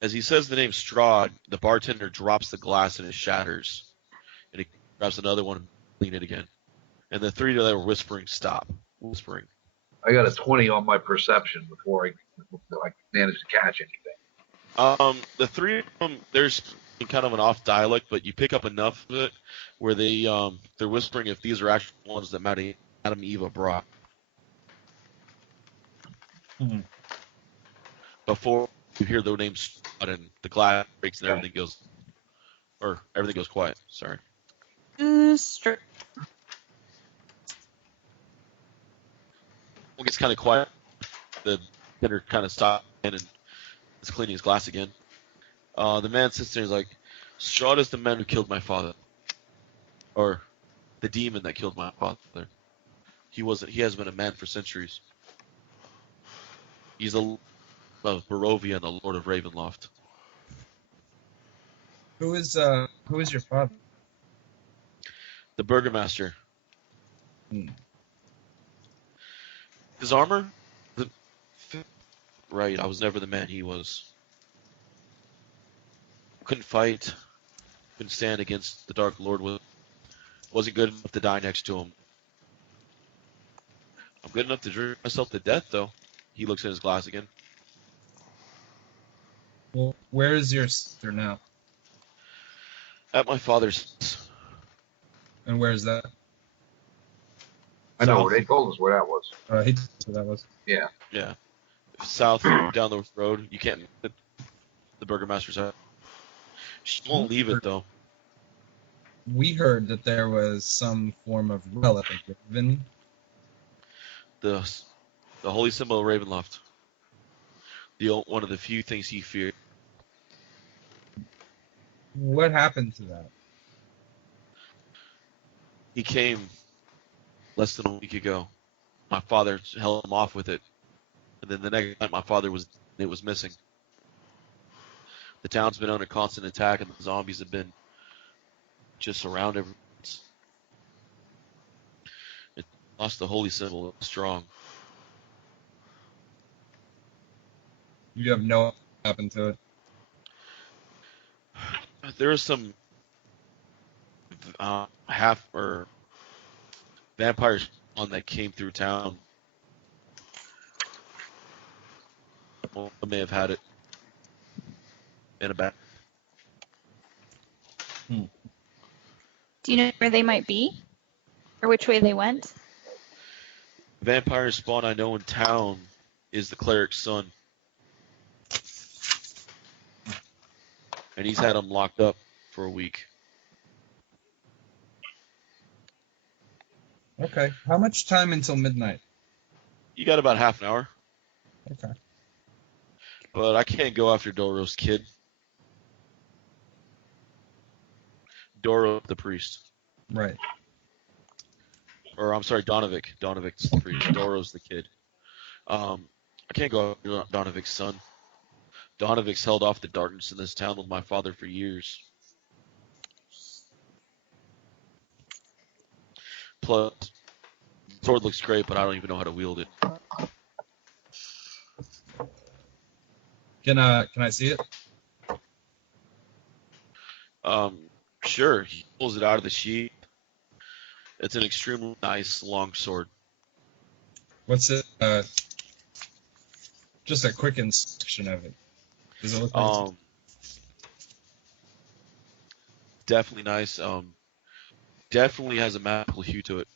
As he says the name Strahd, the bartender drops the glass and it shatters. And he grabs another one and clean it again. And the three that were whispering stop whispering. I got a 20 on my perception before I managed to catch anything. The three of them, there's kind of an off dialect, but you pick up enough of it where they're whispering if these are actual ones that Madam Eva brought. Mm-hmm. Before you hear the name Strahd and the glass breaks and everything goes quiet. Sorry. It gets kind of quiet. The dinner kind of stops and is cleaning his glass again. The man sits there and is like, Strahd is the man who killed my father. Or the demon that killed my father. He has been a man for centuries. He's the of Barovia and the Lord of Ravenloft. Who is your father? The Burgomaster. Hmm. His armor? Right, I was never the man he was. Couldn't fight. Couldn't stand against the Dark Lord. Wasn't good enough to die next to him. I'm good enough to drink myself to death, though. He looks in his glass again. Well, where is your sister now? At my father's. And where is that? I know, South. they told us where that was. He told us where that was. Yeah. Yeah. South, down the road. You can't get the Burgomaster's house. She won't leave it, though. We heard that there was some form of relic given. The holy symbol of Ravenloft. One of the few things he feared. What happened to that? He came less than a week ago. My father held him off with it. And then the next night it was missing. The town's been under constant attack and the zombies have been just around everyone. It lost the holy symbol. It was strong. You have no what happened to it. There are some half or vampires on that came through town. Well, I may have had it in a bag. Do you know where they might be? Or which way they went? vampire spawn I know in town is the cleric's son. And he's had him locked up for a week. Okay. How much time until midnight? You got about half an hour. Okay. But I can't go after Doro's kid. Doro the priest. Right. Or I'm sorry, Donovic. Donovic's the priest. Doro's the kid. I can't go after Donovic's son. Donovic's held off the darkness in this town with my father for years. Plus, the sword looks great, but I don't even know how to wield it. Can I see it? Sure. He pulls it out of the sheath. It's an extremely nice long sword. What's it? Just a quick inspection of it. Does it look like Definitely nice. Definitely has a magical hue to it.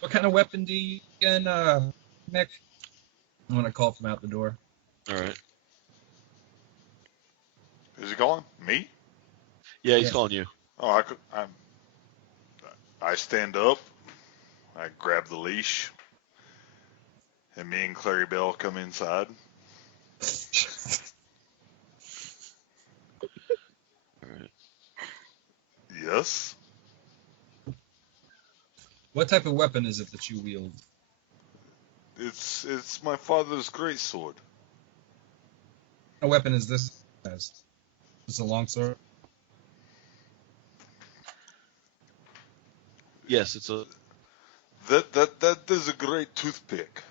What kind of weapon do you get, Nick? I'm gonna call from out the door. All right. Who's he calling? Me? Yeah, he's Yeah. calling you. Oh, I stand up. I grab the leash, and me and Clary Bell come inside. All right. Yes. What type of weapon is it that you wield? It's my father's great sword. What weapon is this? As? Is it a long sword? Yes, it's a. That is a great toothpick.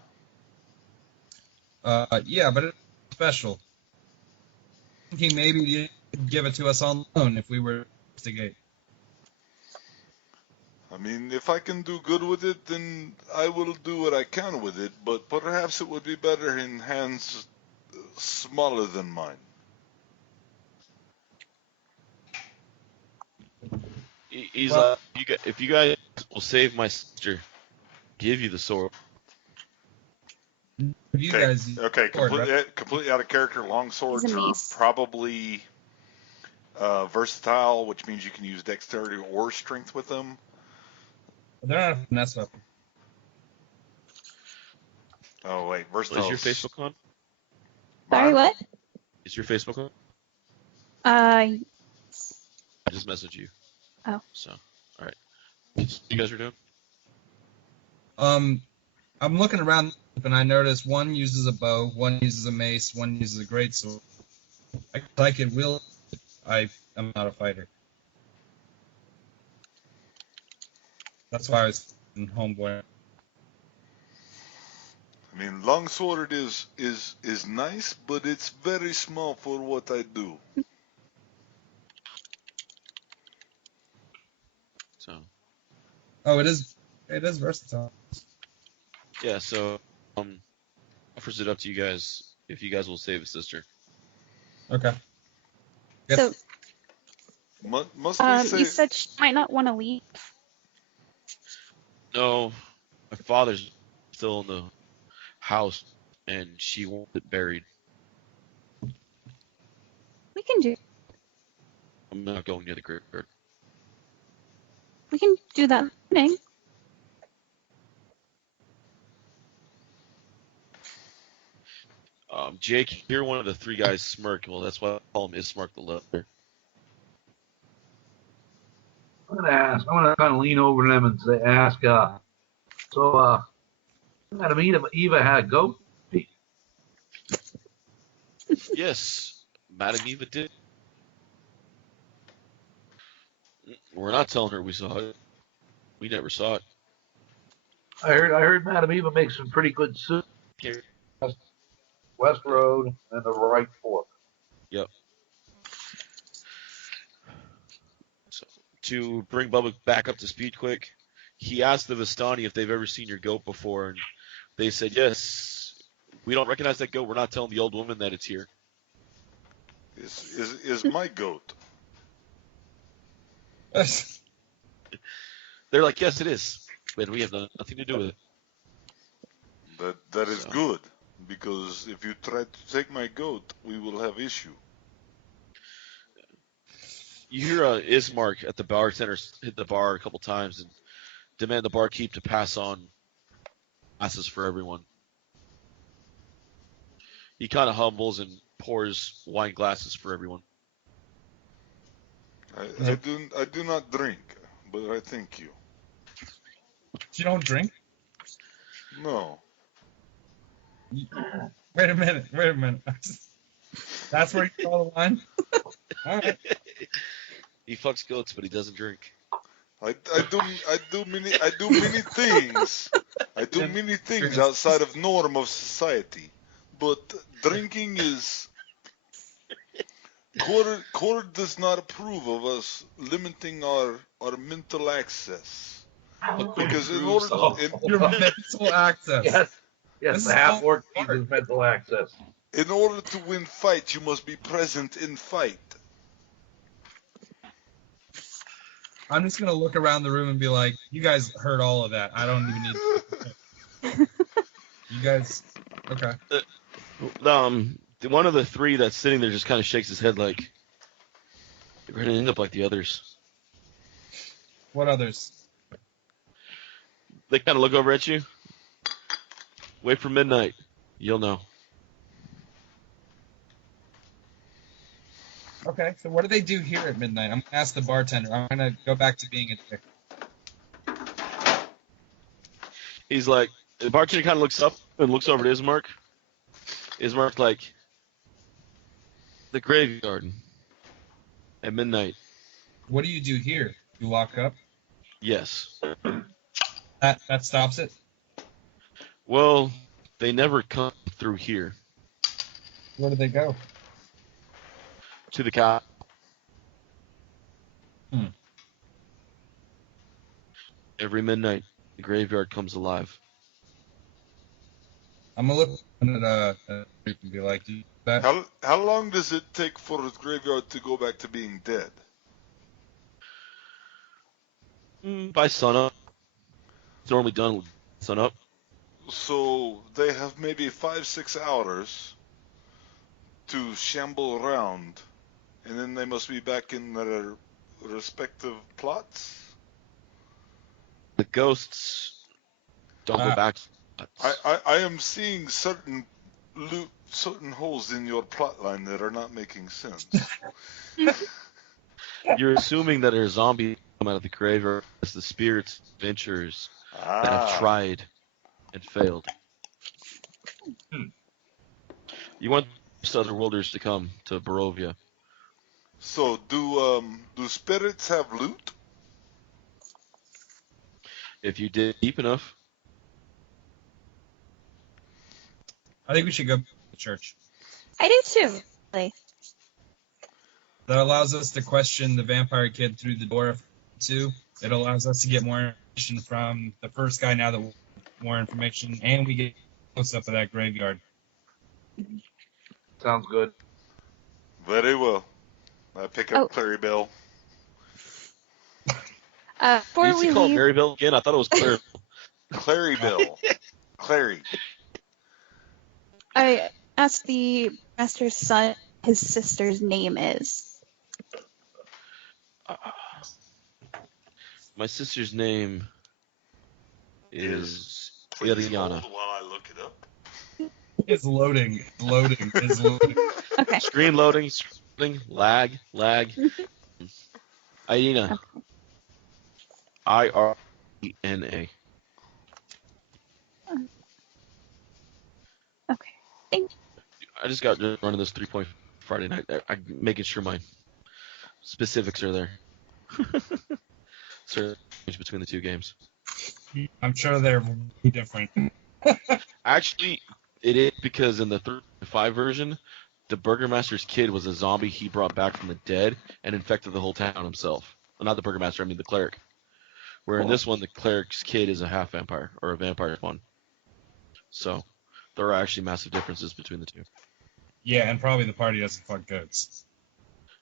Yeah, but it's special. Thinking maybe you'd give it to us on loan if we were to investigate. I mean, if I can do good with it, then I will do what I can with it, but perhaps it would be better in hands smaller than mine. He's Well- if you guys will save my sister, give you the sword. You guys, Okay, sword, completely out of character. Long swords He's a are mace. probably versatile, which means you can use dexterity or strength with them. they're not a finesse weapon. Oh wait, Is versatile. your Facebook on? Sorry, what? Is your Facebook on? Uh, I just messaged you. Oh. So, all right. You guys are doing? I'm looking around and I notice one uses a bow, one uses a mace, one uses a greatsword. I could wield. I'm not a fighter. That's why I was in homeboy. I mean, longsword is nice, but it's very small for what I do. So, Oh, it is versatile. yeah. So, offers it up to you guys if you guys will save a sister. Okay. so Must we say? you said she might not want to leave. No, my father's still in the house, and she wants it buried. We can do. I'm not going near the graveyard. We can do that thing. Jake, you're one of the three guys smirk. Well, that's why I call him Ismark the Leather. I'm gonna kind of lean over to them and ask, Madam Eva had a goat? Yes, Madam Eva did. We're not telling her we saw it. We never saw it. I heard Madam Eva makes some pretty good soup. Here. West Road and the right fork. Yep. So, to bring Bubba back up to speed quick, he asked the Vistani if they've ever seen your goat before, and they said yes. We don't recognize that goat. We're not telling the old woman that it's here. Is my goat? They're like, yes, it is, but we have nothing to do with it. That is good, because if you try to take my goat, we will have issue. You hear Ismark at the bartender hit the bar a couple times and demand the barkeep to pass on glasses for everyone. He kind of humbles and pours wine glasses for everyone. I do not drink, but I thank you. You don't drink? No. Wait a minute. That's where you draw the line? All right. He fucks goats, but he doesn't drink. I do many things. I do many things outside of norm of society, but drinking is. Court does not approve of us limiting our mental access, because in order Your mental access. Yes, the half-orc needs mental access. In order to win fight, you must be present in fight. I'm just gonna look around the room and be like, "You guys heard all of that. I don't even need." You guys, okay? One of the three that's sitting there just kind of shakes his head like, "You're going to end up like the others." What others? They kind of look over at you. Wait for midnight. You'll know. Okay, so what do they do here at midnight? I'm gonna ask the bartender. I'm gonna go back to being a dick. He's like, the bartender kind of looks up and looks over to Ismark. Ismark's like, the graveyard at midnight. What do you do here? You lock up? Yes. That stops it? Well, they never come through here. Where do they go? To the cop. Every midnight, the graveyard comes alive. I'm gonna look at and be like, that. How long does it take for the graveyard to go back to being dead? By sunup. It's normally done with sunup. So they have maybe 5-6 hours to shamble around, and then they must be back in their respective plots? The ghosts don't go back. I am seeing certain holes in your plotline that are not making sense. You're assuming that a zombie come out of the graveyard as the spirits of adventurers that have tried and failed. You want other worlders to come to Barovia. So do spirits have loot? If you dig deep enough. I think we should go to the church. I do too. Really. That allows us to question the vampire kid through the door too. It allows us to get more information from the first guy now that we have more information, and we get close up of that graveyard. Sounds good. Very well. I pick up Clary Bell. Before you used to call it Mary Bell again? I thought it was Clary. Clary Bell. Clary. I asked the master's son his sister's name is. My sister's name is Iliana. While I look it up. It's loading. Okay. Screen loading, lag. Irina. IRENA. Okay. Thank you. I just got done running this 3-point Friday night. I'm making sure my specifics are there. So between the two games. I'm sure they're different. Actually, it is because in the 3.5 version, the Burgermaster's kid was a zombie he brought back from the dead and infected the whole town himself. Well, not the Burgermaster, I mean the cleric. Where in this one, the cleric's kid is a half vampire, or a vampire one. So, there are actually massive differences between the two. Yeah, and probably the party doesn't fuck goats.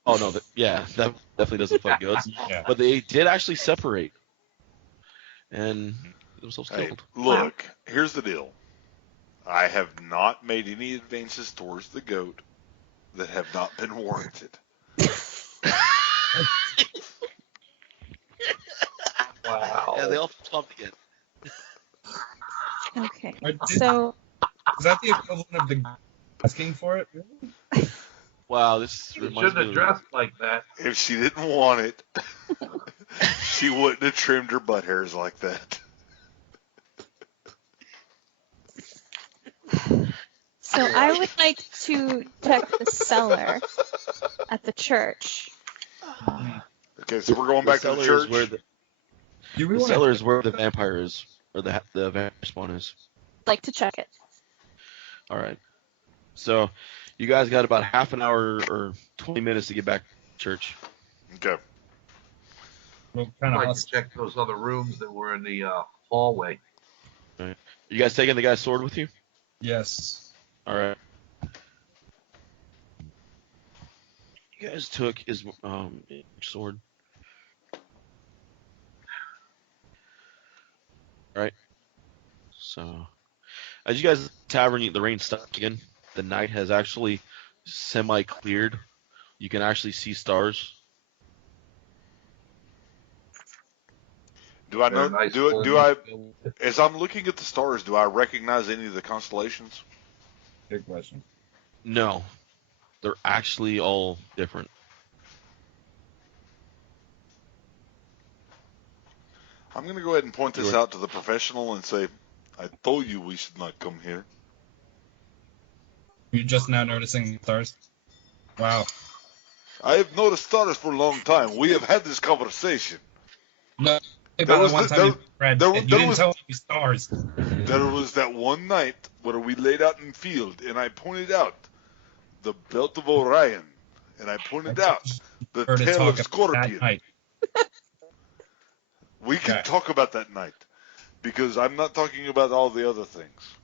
Oh no, that definitely doesn't fuck goats. Yeah. But they did actually separate and get themselves Hey, killed. look, here's the deal. I have not made any advances towards the goat that have not been warranted. Wow. Yeah, they all slumped again. Okay. Is So that the equivalent of the asking for it? Really? Wow, this You reminds shouldn't me have of dressed like that. If she didn't want it, she wouldn't have trimmed her butt hairs like that. So I would like to check the cellar at the church. Okay, so we're going the back to the cellar church. is where the Do we want cellar is where the vampire is, or the vampire spawn is. Like to check it. All right. So, you guys got about half an hour or 20 minutes to get back to church. Okay. What I'd kind of like hustle? to check those other rooms that were in the hallway. You guys taking the guy's sword with you? Yes. All right. You guys took his sword. All right. So, as you guys tavern, the rain stopped again. The night has actually semi-cleared. You can actually see stars. Do I know? Nice Do I? As I'm looking at the stars, do I recognize any of the constellations? Good question. No, they're actually all different. I'm going to go ahead and point this out to the professional and say, I told you we should not come here. You're just now noticing stars? Wow. I have noticed stars for a long time. We have had this conversation. No, There about was the one the- time you there- read there- it, you there didn't was- tell me stars. There was that one night where we laid out in field, and I pointed out the belt of Orion, and I pointed out the Heard it tail talk of about that Scorpion. night. We can Okay. talk about that night, because I'm not talking about all the other things.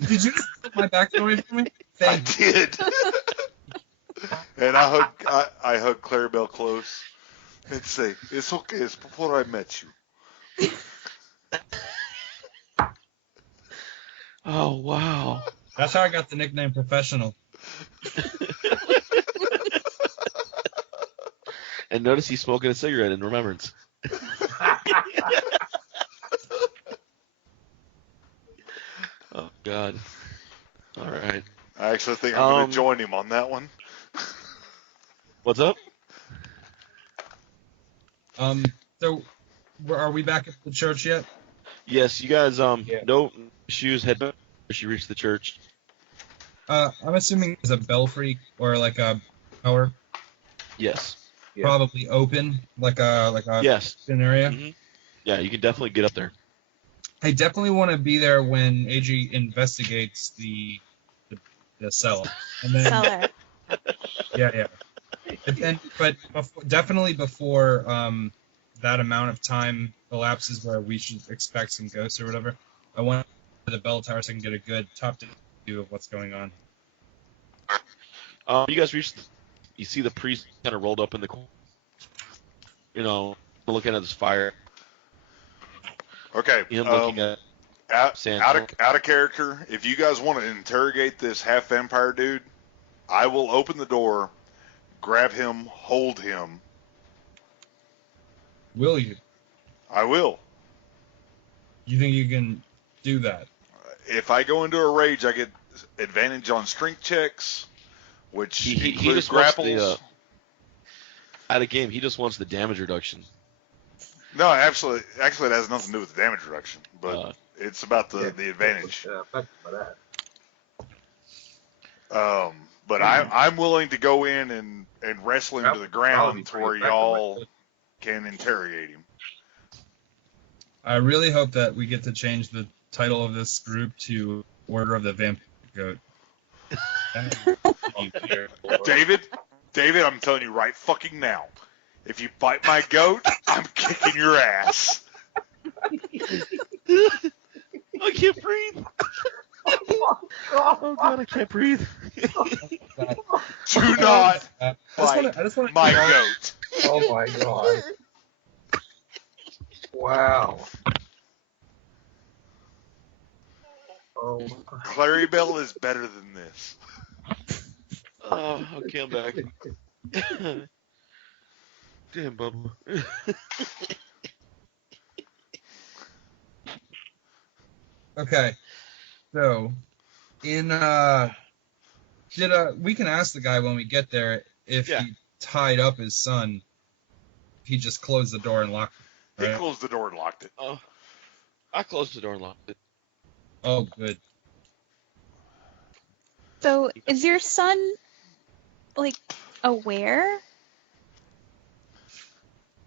Did you get my backstory for me? I Thank you. did. And I hug Clarabelle close and say, it's okay, it's before I met you. Oh, wow. That's how I got the nickname professional. And notice he's smoking a cigarette in remembrance. Oh, God. All right. I actually think I'm going Um, to join him on that one. What's up? So, are we back at the church yet? Yes, you guys, Yeah. no issues, head back as you reach the church. I'm assuming there's a belfry or like a tower, Yes. Yeah. probably open, like a Yes. open area. Mhm. Yeah, you can definitely get up there. I definitely want to be there when AG investigates the cellar, and then Cellar. yeah. But definitely before that amount of time elapses where we should expect some ghosts or whatever, I want the bell tower so I can get a good top view of what's going on. You guys reach, you see the priest kind of rolled up in the corner, looking at this fire. Okay. Him looking at Out Santa. of character, if you guys want to interrogate this half vampire dude, I will open the door, grab him, hold him. Will you? I will. You think you can do that? If I go into a rage, I get advantage on strength checks, which He include just wants grapples. out of game. He just wants the damage reduction. No, actually, it has nothing to do with the damage reduction, but Uh, it's about the advantage. Affected by that. But I'm willing to go in and wrestle him to the ground to where y'all can interrogate him. I really hope that we get to change the title of this group to Order of the Vampire Goat. David, I'm telling you right fucking now, if you bite my goat, I'm kicking your ass. I can't breathe. Oh God, I can't breathe. Do not I bite just want my goat. Oh my god. Wow. Oh, Clarabelle is better than this. Oh, okay, I'm back. Damn, Bubba. Okay. So, in we can ask the guy when we get there if Yeah. he tied up his son. He just closed the door and locked it. He Right? closed the door and locked it. Oh, I closed the door and locked it. Oh, good. So, is your son, like, aware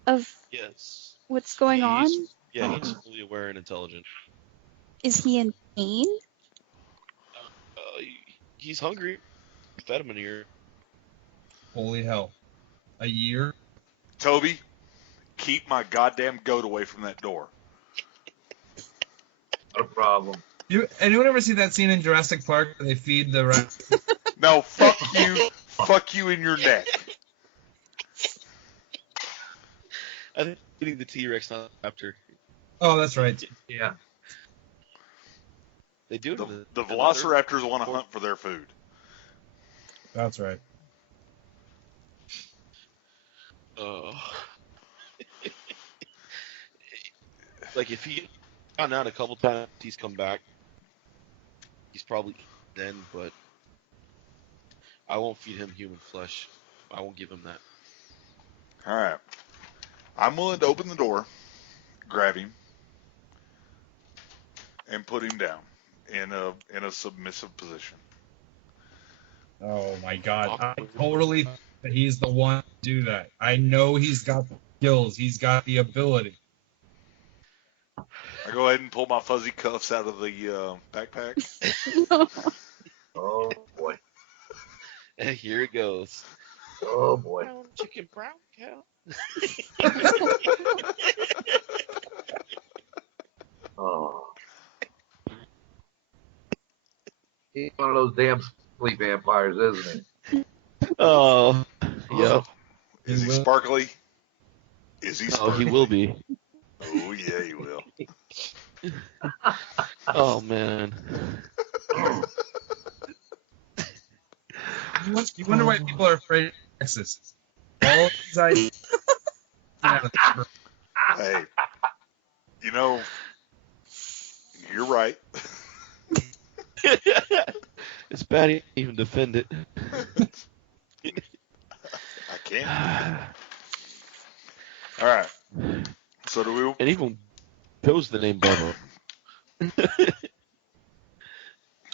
of Yes. what's going on? Yeah, he's fully aware and intelligent. Is he in pain? He's hungry. We fed him in here. Holy hell. A year? Toby, keep my goddamn goat away from that door. not a problem. Anyone ever see that scene in Jurassic Park where they feed the rat? No, fuck you. Fuck you in your neck. I think eating the T-Rex not after. Oh, that's right. Yeah. They do. The velociraptors want to hunt for their food. That's right. Like if he gone out a couple times, he's come back. He's probably then, but I won't feed him human flesh. I won't give him that. All right. I'm willing to open the door, grab him, and put him down in a submissive position. Oh my god. I totally think that he's the one to do that. I know he's got the skills. He's got the ability. I go ahead and pull my fuzzy cuffs out of the backpack. Oh boy. And here it goes. Oh boy. Brown chicken, brown cow. Oh. He's one of those damn sleep vampires, isn't he? Oh, yep. Is he sparkly? Is he Oh, sparkly? he will be. Oh, yeah, he will. Oh man. You wonder why people are afraid of Texas. All these ideas. Hey, you know, you're right. It's bad he didn't even defend it. I can't. All right. So do we? And even chose the name Bubba.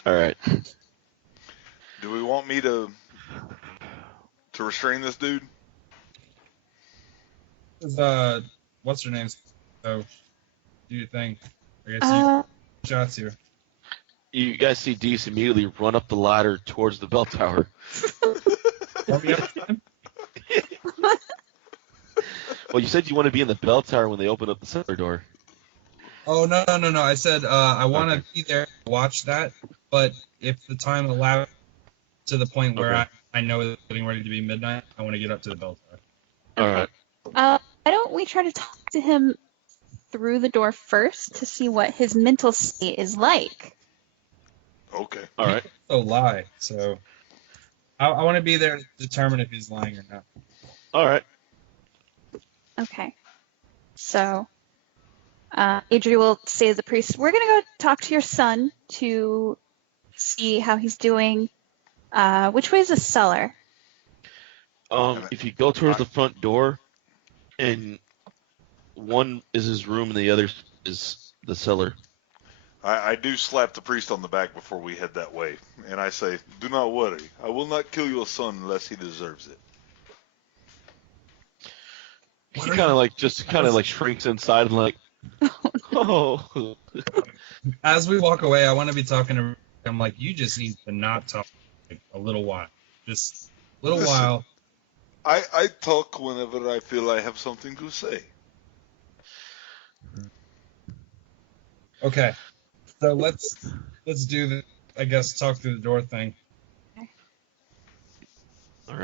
All right. Do we want me to restrain this dude? What's her name? So, do you think? I guess you shots here. You guys see Deese immediately run up the ladder towards the bell tower. Are we up time? Well, you said you want to be in the bell tower when they open up the cellar door. Oh, no. I said I want to be there to watch that, but if the time allows to the point where I know it's getting ready to be midnight, I want to get up to the bell tower. All right. Why don't we try to talk to him through the door first to see what his mental state is like? Okay. All right. So lie. So I want to be there to determine if he's lying or not. All right. Okay. So, Adri will say to the priest, we're going to go talk to your son to see how he's doing. Which way is the cellar? If you go towards the front door, and one is his room and the other is the cellar. I do slap the priest on the back before we head that way, and I say, "Do not worry. I will not kill your son unless he deserves it." He kind of like shrinks inside and like, oh. As we walk away, I want to be talking to. I'm like, you just need to not talk like, a little while, just a little Listen. while. I talk whenever I feel I have something to say. Okay, so let's do the talk through the door thing.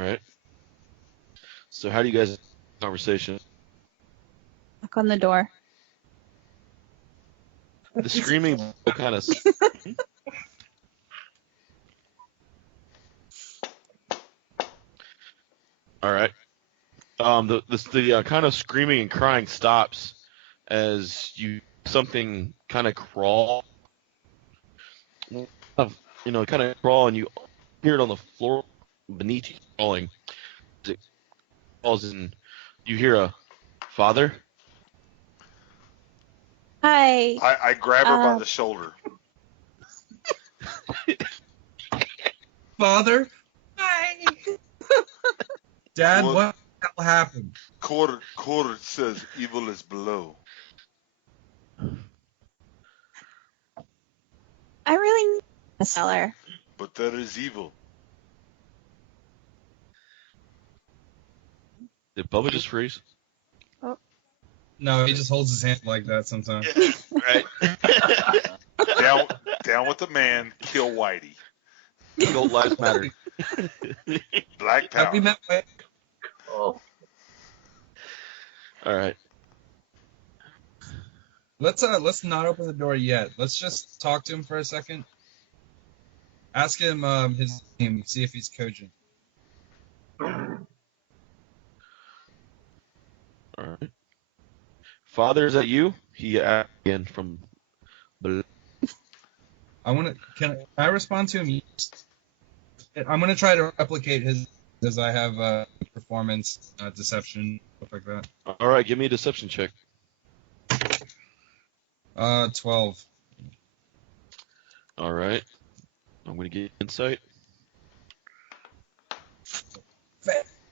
right. So how do you guys have a conversation? Knock on the door. The screaming kind of. All right. The kind of screaming and crying stops as something kind of crawl. Kind of crawl, and you hear it on the floor beneath you crawling. It falls, and you hear a father. Hi. I grab her by the shoulder. Father? Hi. Dad, Well, what the hell happened? Cord says evil is below. I really need a cellar. But that is evil. Did Bubba just freeze? No, he just holds his hand like that sometimes. Right. Down with the man. Kill Whitey. Gold lives matter. Black Have we power. met Whitey? Oh, All right. Let's not open the door yet. Let's just talk to him for a second. Ask him his name, see if he's cogent. All right. Father, is that you? He asked again from. Can I respond to him? I'm gonna try to replicate his, as I have performance, deception, stuff like that. All right, give me a deception check. 12. All right. I'm gonna get insight.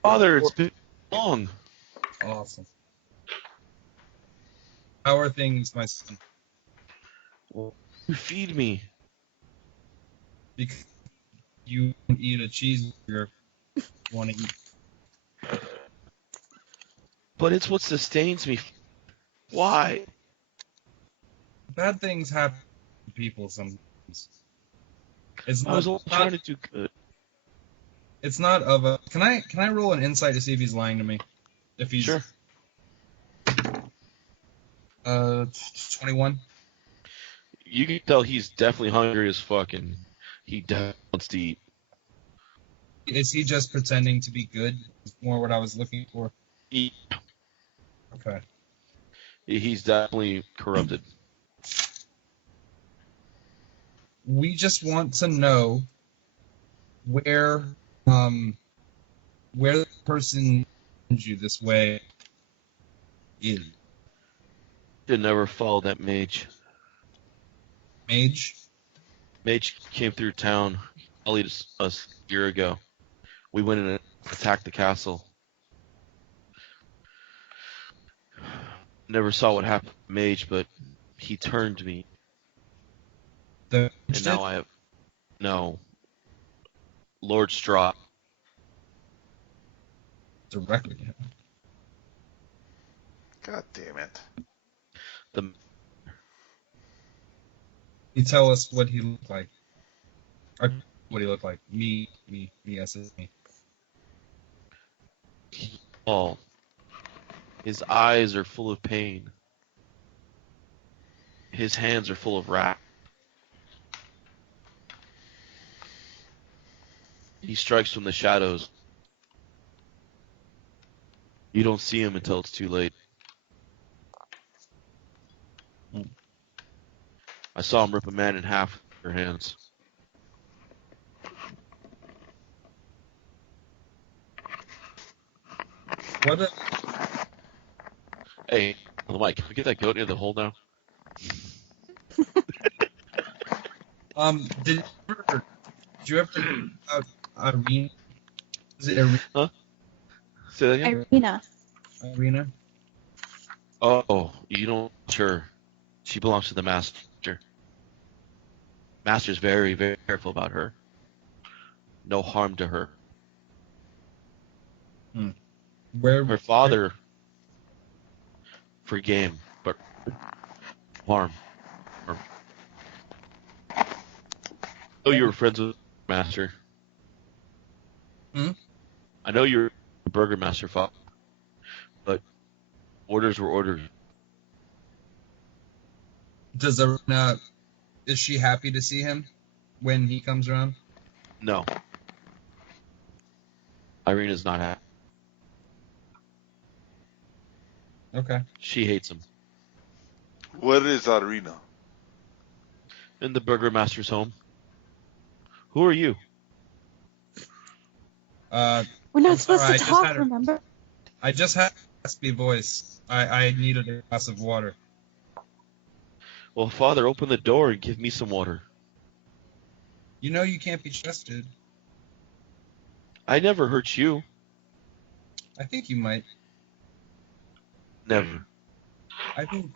Father, it's been long. Awesome. How are things, my son? You feed me. Because you won't eat a cheeseburger, you want to eat. But it's what sustains me. Why? Bad things happen to people sometimes. It's I was not, only trying to do good. it's not of a. Can I roll an insight to see if he's lying to me? If he's Sure. 21. You can tell he's definitely hungry as fuck, and he definitely wants to eat. Is he just pretending to be good? More what I was looking for. Eat. Okay. He's definitely corrupted. We just want to know where the person sends you this way is. Should never follow that mage. Mage? Mage came through town, rallied us a year ago. We went in and attacked the castle. Never saw what happened to Mage, but he turned me, The and now I have no. Lord Straw. directly. God damn it. The You tell us what he looked like. Or what he looked like. Me, yes, it's me. all. His eyes are full of pain. His hands are full of wrath. He strikes from the shadows. You don't see him until it's too late. I saw him rip a man in half with her hands. What a, Hey, on the mic, can we get that goat near the hole now? did you ever about Irene? Is it Irene? Say that again? Irina. Irina? Oh, you don't sure. She belongs to the master. Master's very, very careful about her. No harm to her. Where? Her father forgave him, but harm. Oh, you were friends with Master. I know you're a Burgermaster, Father, but orders were orders. Does Arena, is she happy to see him when he comes around? No. Irina's not happy. Okay. She hates him. Where is Irina? In the Burgermaster's home. Who are you? We're not supposed sorry, to I just talk, had a- remember? I just had a raspy voice. I needed a glass of water. Well, Father, open the door and give me some water. You know you can't be trusted. I never hurt you. I think you might. Never. I think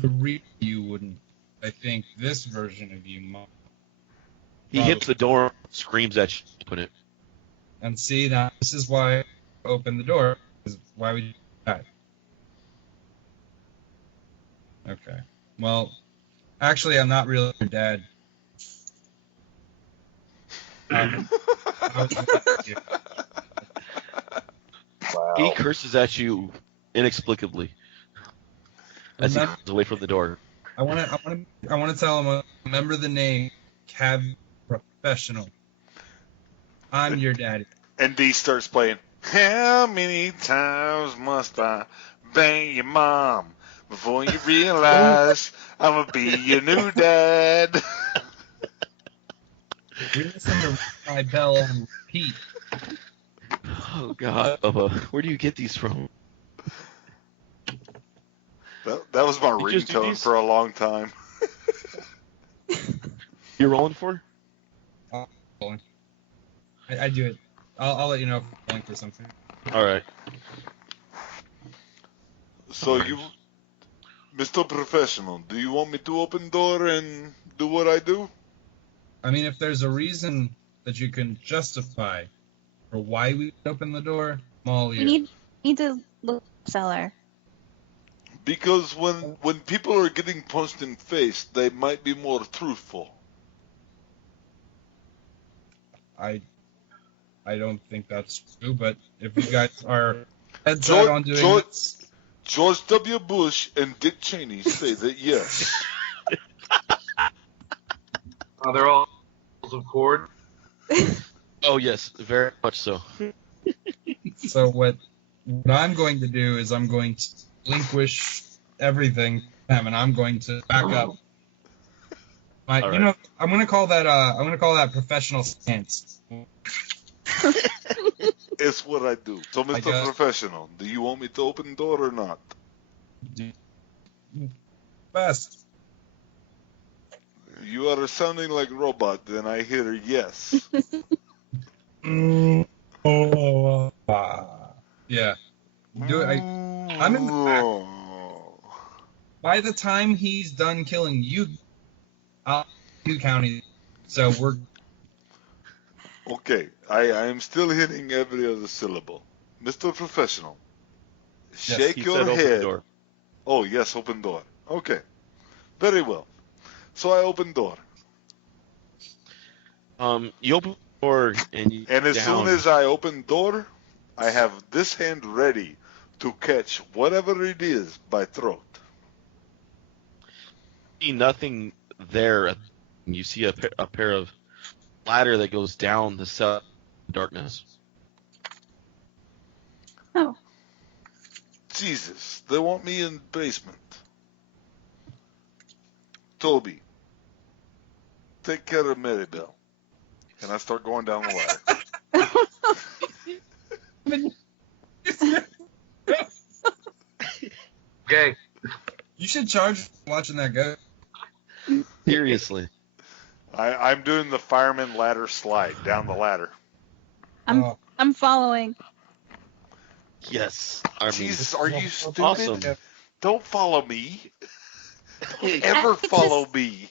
the real you wouldn't. I think this version of you might. He hits the door, screams at you, open it. And see, now this is why I opened the door. Why would you do that? Okay. Well, actually, I'm not really your dad. I was with you. Wow. He curses at you inexplicably as he Remember- goes away from the door. I want to tell him. Remember the name, Cav Professional. I'm your daddy. And D starts playing. How many times must I bang your mom before you realize I'ma be your new dad? We listen to my bell on repeat. Oh, God, Bubba. Where do you get these from? That was my You just do ringtone these? for a long time. You're rolling for? I do it. I'll let you know if I'm calling for something. All right. So you, Mr. Professional, do you want me to open door and do what I do? I mean, if there's a reason that you can justify for why we open the door, I'm all We ears. need to look at the cellar. Because when people are getting punched in face, they might be more truthful. I don't think that's true, but if you guys are heads George- set on doing George- this, George W. Bush and Dick Cheney say that yes. They're all of cord. Oh, yes, very much so. so what I'm going to do is I'm going to relinquish everything to them, and I'm going to back up. All You right. know, I'm gonna call that professional stance. It's what I do. So, I Mr. guess- Professional, do you want me to open the door or not? Best. You are sounding like robot, then I hear yes. Yeah. Do it. I'm in the back. By the time he's done killing you, I'll do county. So we're Okay, I am still hitting every other syllable. Mr. Professional, shake He your said open the head. door. Oh, yes, open door. Okay, very well. So I open door. You open the door and you And as down. soon as I open door, I have this hand ready to catch whatever it is by throat. see nothing there. You see a pair of ladder that goes down the cell darkness. Oh, Jesus, they want me in basement. Toby, take care of Maribel. And I start going down the ladder. Okay. you should charge watching that go. Seriously. I'm doing the fireman ladder slide down the ladder. I'm following. Yes. I mean, Jesus, are you stupid? awesome. Don't follow me. Don't ever It's follow just- me.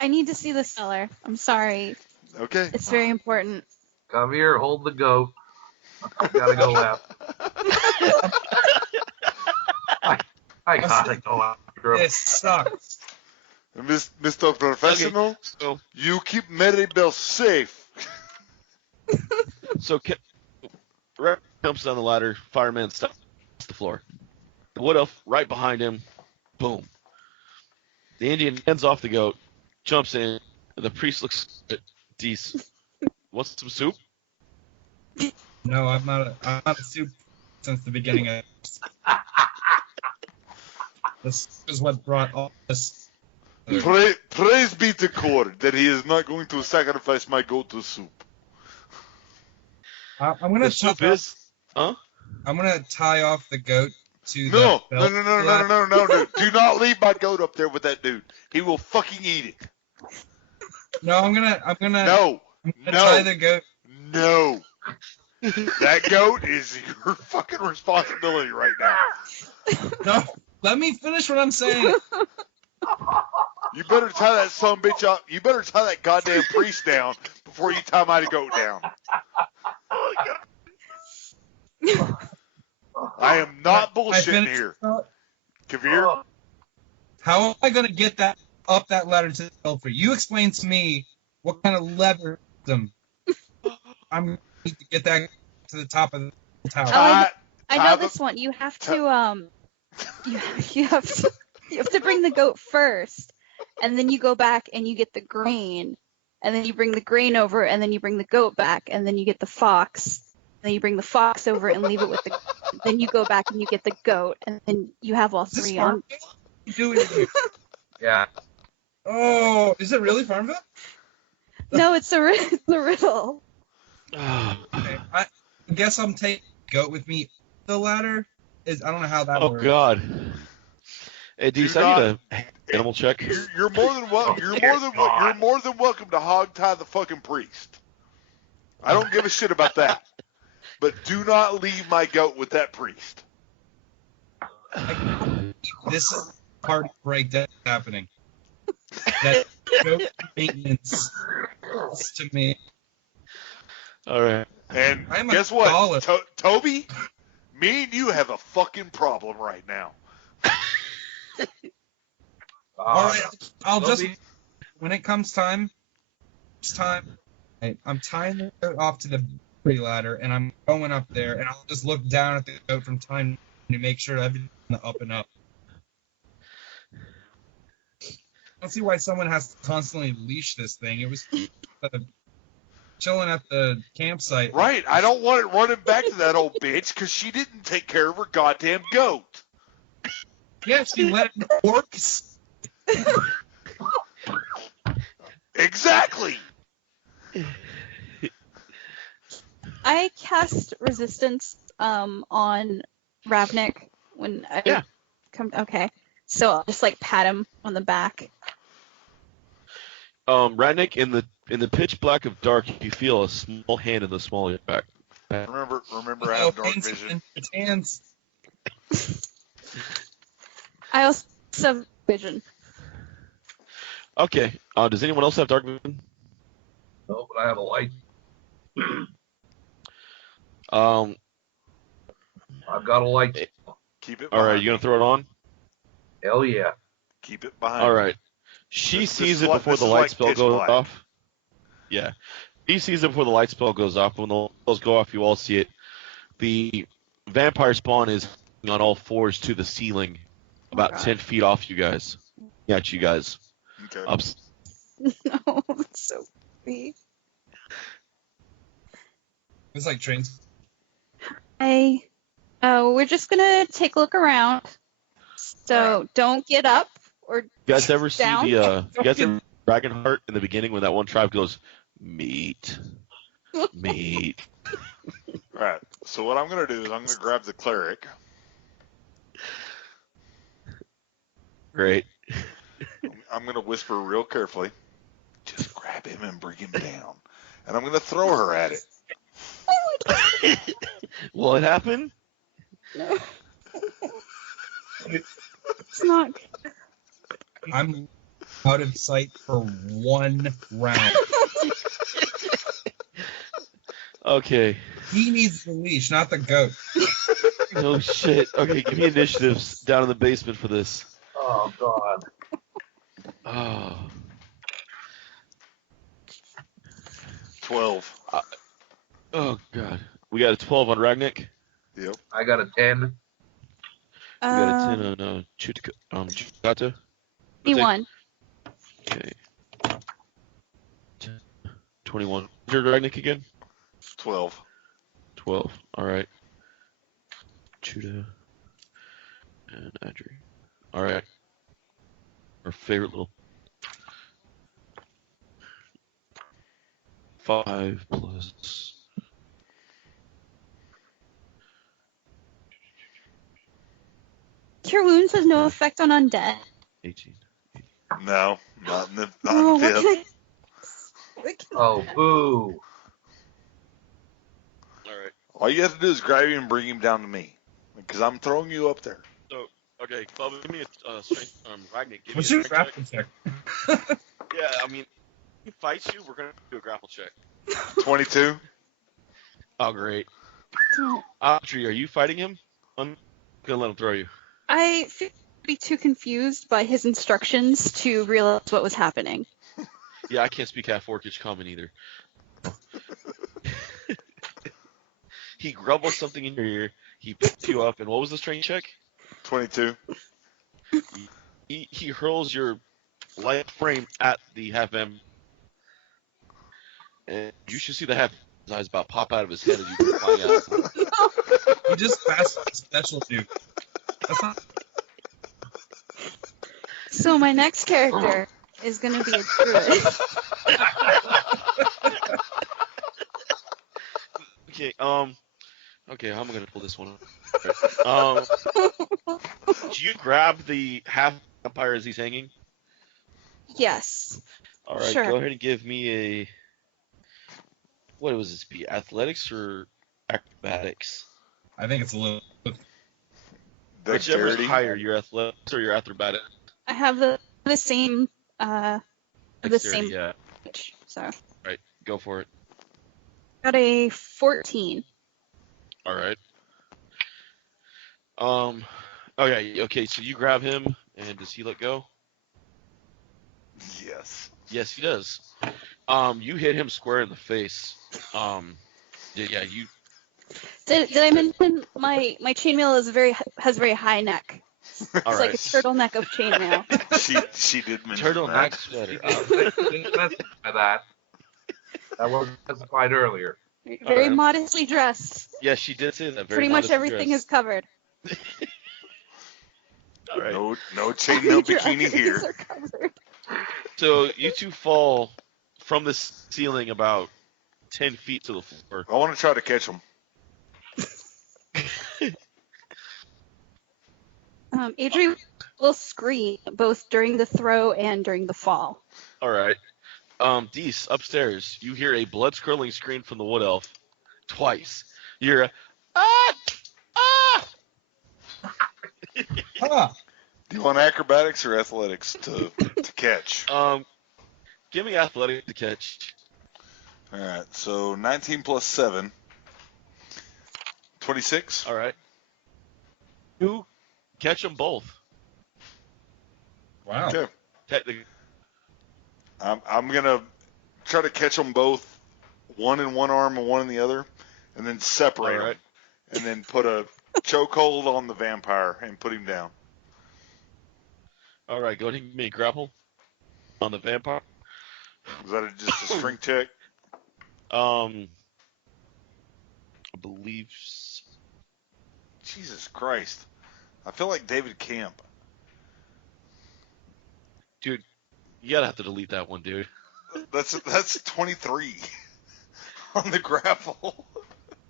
I need to see the cellar. I'm sorry. Okay. It's very important. Come here, hold the goat. Gotta go left. I gotta go after him. This sucks. Mr. Professional, Okay, so you keep Maribel safe. so Rat jumps down the ladder. Fireman stops the floor. The wood elf right behind him. Boom. The Indian hands off the goat, jumps in. The priest looks at Dees. Want some soup? No, I'm not a soup since the beginning of this. This is what brought all this. Praise be to Kor that he is not going to sacrifice my goat to soup. I'm gonna The soup is, huh? I'm gonna tie off the goat to No, the belt. no, dude. Do not leave my goat up there with that dude. He will fucking eat it. No, I'm gonna No, tie the goat. no. That goat is your fucking responsibility right now. No, let me finish what I'm saying. You better tie that son bitch up. You better tie that goddamn priest down before you tie my goat down. I am not bullshitting here. Kavir? How am I gonna get that up that ladder to the belfry? You explain to me what kind of lever I'm going to get that to the top of the tower. I know this one. You have to you have to bring the goat first, and then you go back and you get the grain, and then you bring the grain over, and then you bring the goat back, and then you get the fox, and then you bring the fox over and leave it with the. Then you go back and you get the goat, and then you have all Is this three on. Farmville? Yeah. Oh, is it really Farmville? No, it's a riddle. Okay, I guess I'm taking goat with me. The ladder is I don't know how that Oh works. God. Hey, Dees, I need a animal check. You're more than welcome. You're more than welcome to hog tie the fucking priest. I don't give a shit about that. But do not leave my goat with that priest. This is party breakdown happening. That goat maintenance is to me. All right. And I'm a guess what, dollar. Toby? Me and you have a fucking problem right now. All right, I'll just Toby? when it comes time, it's time. I'm tying the goat off to the free ladder, and I'm going up there, and I'll just look down at the goat from time to make sure everything's on the up and up. I don't see why someone has to constantly leash this thing. It was chilling at the campsite. Right, I don't want it running back to that old bitch because she didn't take care of her goddamn goat. Yeah, she let it work. Exactly. I cast resistance on Ravnik when I come. Okay, so I'll just like pat him on the back. Ratnik, in the pitch black of dark, you feel a small hand in the small of your back. Remember, I have dark vision. It's hands. I also have vision. Okay. Does anyone else have dark vision? No, but I have a light. I've got a light. Keep it All behind right, you gonna throw it on? Hell yeah. Keep it behind All me. right. She This sees is it like- before this the is light like spell pitch goes black. off. Yeah. She sees it before the light spell goes off. When the light spells go off, you all see it. The vampire spawn is on all fours to the ceiling, about God. 10 feet off you guys. At you guys. Okay. Up. No, it's so creepy. It's like trains. We're just gonna take a look around. So don't get up or You guys ever see down. you guys ever Dragonheart in the beginning when that one tribe goes, meat. Meat. All right. So what I'm gonna do is I'm gonna grab the cleric. Great. I'm gonna whisper real carefully. Just grab him and bring him down, and I'm gonna throw her at it. Will it happen? No. It's not. I'm out of sight for one round. Okay. He needs the leash, not the goat. Oh shit. Okay, give me initiatives down in the basement for this. Oh, God. Oh. 12. Oh god. We got a 12 on Ragnik. Yep. I got a 10. We got a 10 on Chukata. Me1. Okay. 10, 21. Your Ragnik again? 12. 12. All right. Chuda and Adri. All right. Our favorite little 5 plus. Cure Wounds has no effect on undead. 18. No, not in the Oh, what fifth. can I... Oh, boo. All right. All you have to do is grab him and bring him down to me, because I'm throwing you up there. So, okay, Bubba, give me a strength. Ragnik, give What's me a your strength grapple check? Yeah, I mean, if he fights you, we're gonna do a grapple check. 22. Oh, great. Audrey, are you fighting him? I'm gonna let him throw you. I feel to be too confused by his instructions to realize what was happening. Yeah, I can't speak half Orcish common either. He grumbles something in your ear. He picks you up, and what was the strength check? 22. He hurls your light frame at the half M, and you should see the half eyes about pop out of his head as you go flying out. You just passed the special, dude. That's not... So my next character is going to be a druid. Okay, how am I gonna pull this one up? Do you grab the half vampire as he's hanging? Yes. All right, Sure. Go ahead and give me a. What was this be? Athletics or acrobatics? I think it's a little... Whichever is Dexterity. higher, your athletics or your acrobatics. I have the same Dexterity, yeah. so Right, go for it. got a 14. All right. Okay. So you grab him, and does he let go? Yes. Yes, he does. You hit him square in the face. Yeah, you. Did I mention my chainmail has very high neck? It's All like right. a turtleneck of chainmail. She did mention Turtleneck that. sweater. Didn't specify that. That wasn't specified earlier. Very Alright. modestly dressed. Yeah, she did say that. Very Pretty much modestly everything dressed. is covered. All right. No All chainmail your bikini activities here. are covered. So you two fall from the ceiling about 10 feet to the floor. I want to try to catch him. Adri will scream both during the throw and during the fall. All right. Dees, upstairs, you hear a blood-curdling scream from the wood elf. Twice. You hear a, ah! Ah! Huh. Do you want acrobatics or athletics to catch? Give me athletic to catch. All right, so 19 plus 7. 26. All right. You catch them both. Wow. Okay. Technically. I'm going to try to catch them both, one in one arm and one in the other, and then separate All right. them, and then put a chokehold on the vampire and put him down. All right, go ahead and give me a grapple on the vampire. Is that just a strength check? I believe so. Jesus Christ. I feel like David Camp. Dude, you gotta have to delete that one, dude. That's 23 on the grapple.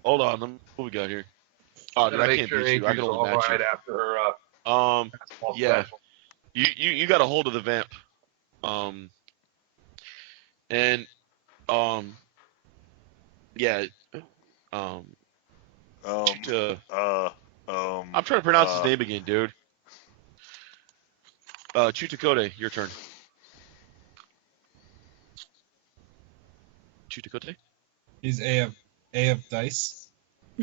Hold on, what we got here? Oh, dude, Gotta I make can't sure beat you. I Adrian's can only all match right you. after her small Yeah. special. You got a hold of the vamp. Yeah. I'm trying to pronounce his name again, dude. Chutakote, your turn. Chutakote? He's A of dice.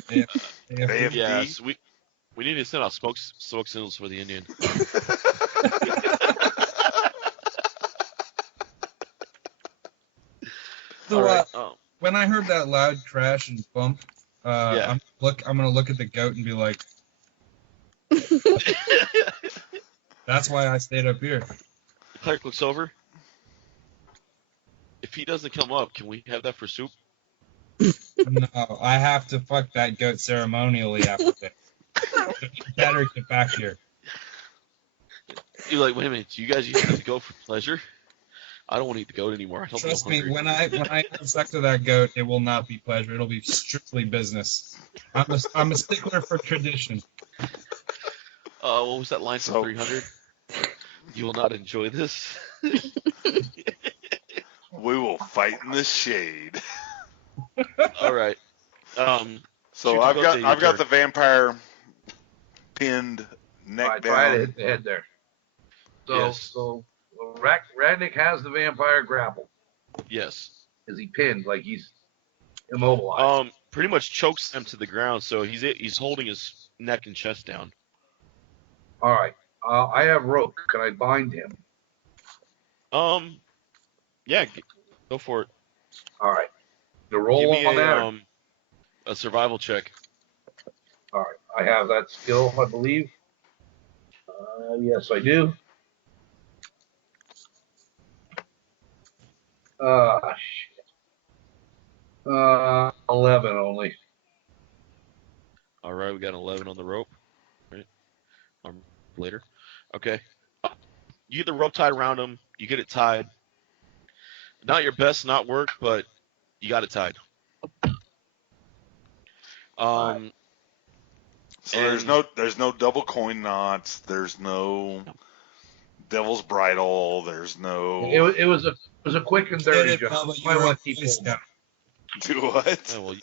A of AFD? Yes, we need to send out smoke signals for the Indian. So, All right. when I heard that loud crash and bump, Yeah. I'm gonna look at the goat and be like, that's why I stayed up here. The cleric looks over. If he doesn't come up, can we have that for soup? No, I have to fuck that goat ceremonially after this. You better get back here. You're like, wait a minute, you guys use the goat for pleasure? I don't want to eat the goat anymore. I don't Trust feel me, hungry. when I have sex with that goat, it will not be pleasure. It'll be strictly business. I'm a stickler for tradition. What was that line from 300? You will not enjoy this. We will fight in the shade. All right. So Shoot, I've go to your got turn. the vampire pinned neck Alright, down. try to hit the head there. So, Yes. so Radnick has the vampire grappled. Yes. Is he pinned like he's immobilized? Pretty much chokes him to the ground, so he's holding his neck and chest down. All right. I have rope. Can I bind him? Yeah, go for it. All right. The Give roll me on that. a survival check. All right. I have that skill, I believe. Yes, I do. Shit. 11 only. All right, we got an 11 on the rope. Right. Later. Okay. You get the rope tied around him. You get it tied. Not your best not work, but you got it tied. Right. So there's no double coin knots. There's no devil's bridle. There's no. It was a quick and dirty Get it, job. Bubba, Might you're want a to keep Boy holding. Scout. Do what? Oh, well,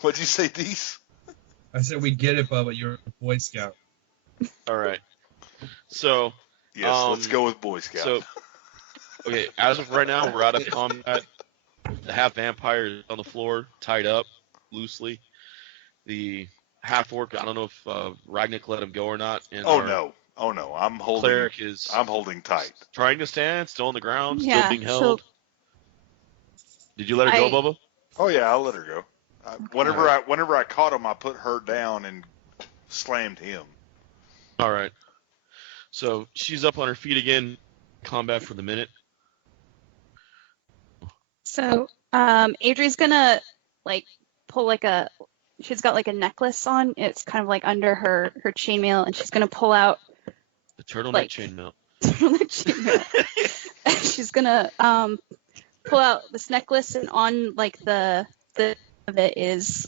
What'd you say, Dees? I said we get it, Bubba. You're a Boy Scout. all right. So, Yes, let's go with Boy Scout. So, okay, as of right now, we're out of combat. The half vampire is on the floor, tied up loosely. The half orc, I don't know if Ragnik let him go or not. And oh our no, I'm holding. cleric is I'm holding tight. trying to stand, still on the ground, still Yeah, being she'll- held. Did you let her go, I- Bubba? Oh yeah, I'll let her go. Whenever I caught him, I put her down and slammed him. All right. So she's up on her feet again. Combat for the minute. So, Adri's gonna like pull like she's got like a necklace on. It's kind of like under her chainmail, and she's gonna pull out The turtleneck Like- chainmail. she's gonna pull out this necklace, and on like the of it is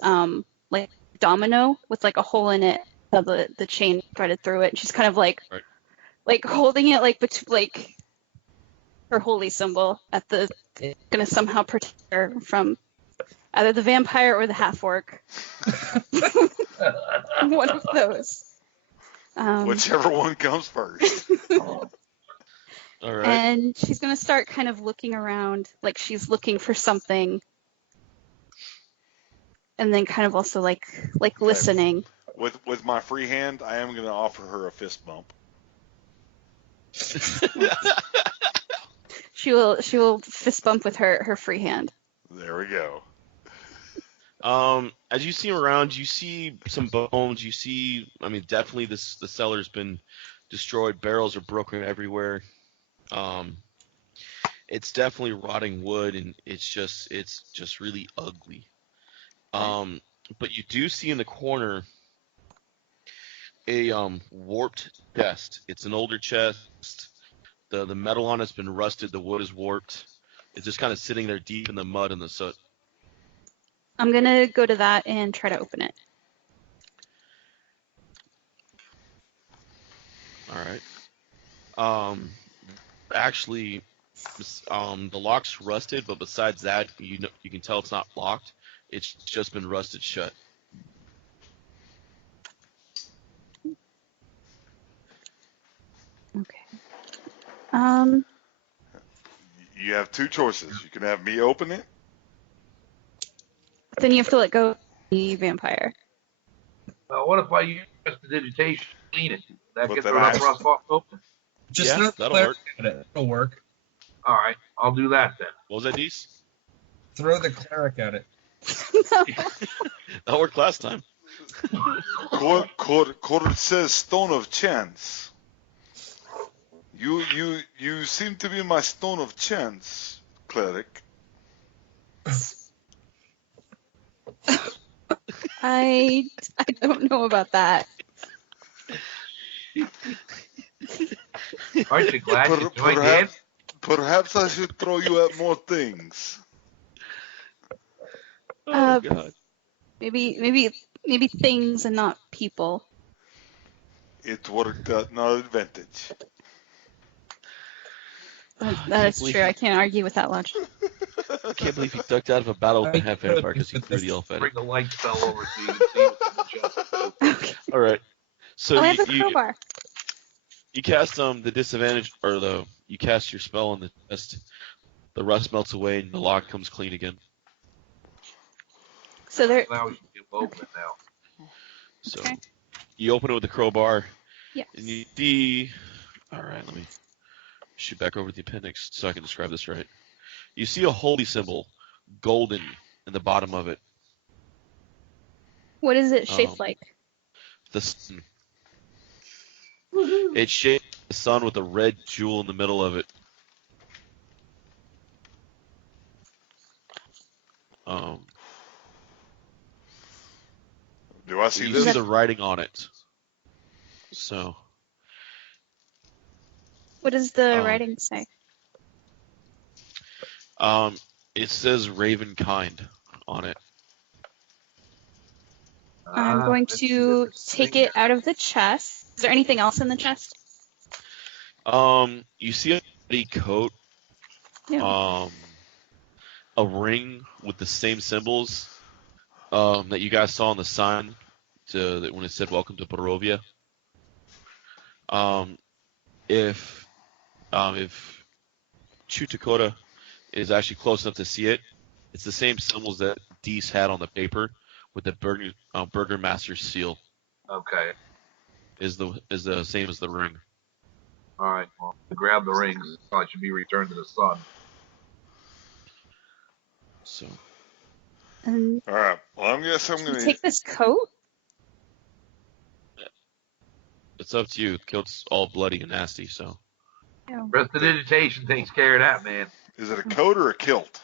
like domino with like a hole in it of the chain threaded through it. And she's kind of like Right. like holding it like her holy symbol at the gonna somehow protect her from either the vampire or the half orc. One of those. Whichever one comes first. All right. And she's gonna start kind of looking around, like she's looking for something, and then kind of also like listening. With my free hand, I am going to offer her a fist bump. She will fist bump with her free hand. There we go. As you see around, you see some bones. You see, I mean, definitely the cellar's been destroyed. Barrels are broken everywhere. It's definitely rotting wood, and it's just really ugly. But you do see in the corner a warped chest. It's an older chest. The metal on it's been rusted. The wood is warped. It's just kind of sitting there deep in the mud and the soot. I'm gonna go to that and try to open it. All right. Actually, the lock's rusted, but besides that, you can tell it's not locked. It's just been rusted shut. Okay. You have two choices. You can have me open it. Then you have to let go of the vampire. What if I use the digitation to clean it? That But gets then enough I- rust off open? Just Yeah, throw the that'll cleric work. at it. It'll work. All right, I'll do that then. What was that, Dees? Throw the cleric at it. No. That worked last time. Court says Stone of Chance. You seem to be my Stone of Chance, cleric. I don't know about that. Aren't you glad you joined in? Perhaps I should throw you at more things. Oh God. Maybe things and not people. It worked out in our advantage. That is true. I can't argue with that logic. I can't believe he ducked out of a battle with a half vampire because he threw the elf at Bring it. the light spell over so you can see what's in the chest. Okay. All right. So I have a crowbar. you cast the disadvantage or you cast your spell on the chest. The rust melts away and the lock comes clean again. So there. Now we can open it now. So Okay. you open it with the crowbar. Yes. And you see. All right. Let me shoot back over the appendix so I can describe this right. You see a holy symbol, golden, in the bottom of it. What is it shaped like? The sun. It's shaped like the sun with a red jewel in the middle of it. Do I see You this? see the writing on it. So. What does the Um, writing say? It says Ravenkind on it. I'm going to take it out of the chest. Is there anything else in the chest? You see a bloody coat. No. A ring with the same symbols that you guys saw on the sign when it said "Welcome to Barovia." If Chutakota is actually close enough to see it, it's the same symbols that Dees had on the paper with the Burgermaster's seal. Okay. Is the same as the ring. All right. Well, grab the rings. It probably should be returned to the sun. So And All right. Well, I guess I'm you gonna. take this coat? it's up to you. The coat's all bloody and nasty, so. No. Prestidigitation takes care of that, man. Is it a coat or a kilt?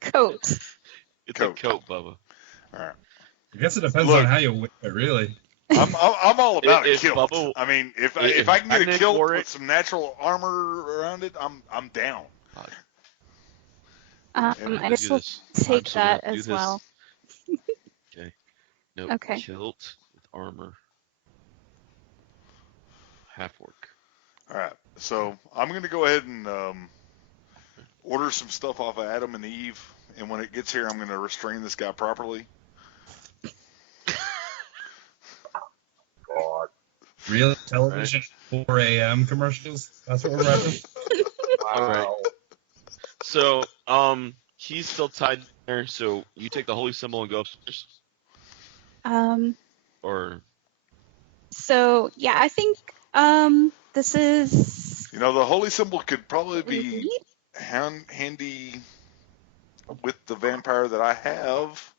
Coat. It's Coat. a coat, Bubba. All right. I guess it depends Look. on how you wear it, really. I'm all about a If kilt. Bubba- I mean, if if I can get a Magnet kilt wore with it- some natural armor around it, I'm down. Yeah, I do guess we'll this. take So we're gonna that have to do as this. well. Okay. Nope. Okay. Kilt with armor. Half work. All right. So I'm gonna go ahead and order some stuff off of Adam and Eve, and when it gets here, I'm gonna restrain this guy properly. God. Real television 4 a.m. commercials. That's what we're rapping. All right. Wow. So, he's still tied there. So you take the holy symbol and go upstairs, or So yeah, I think this is You know, the holy symbol could probably we be need. handy with the vampire that I have.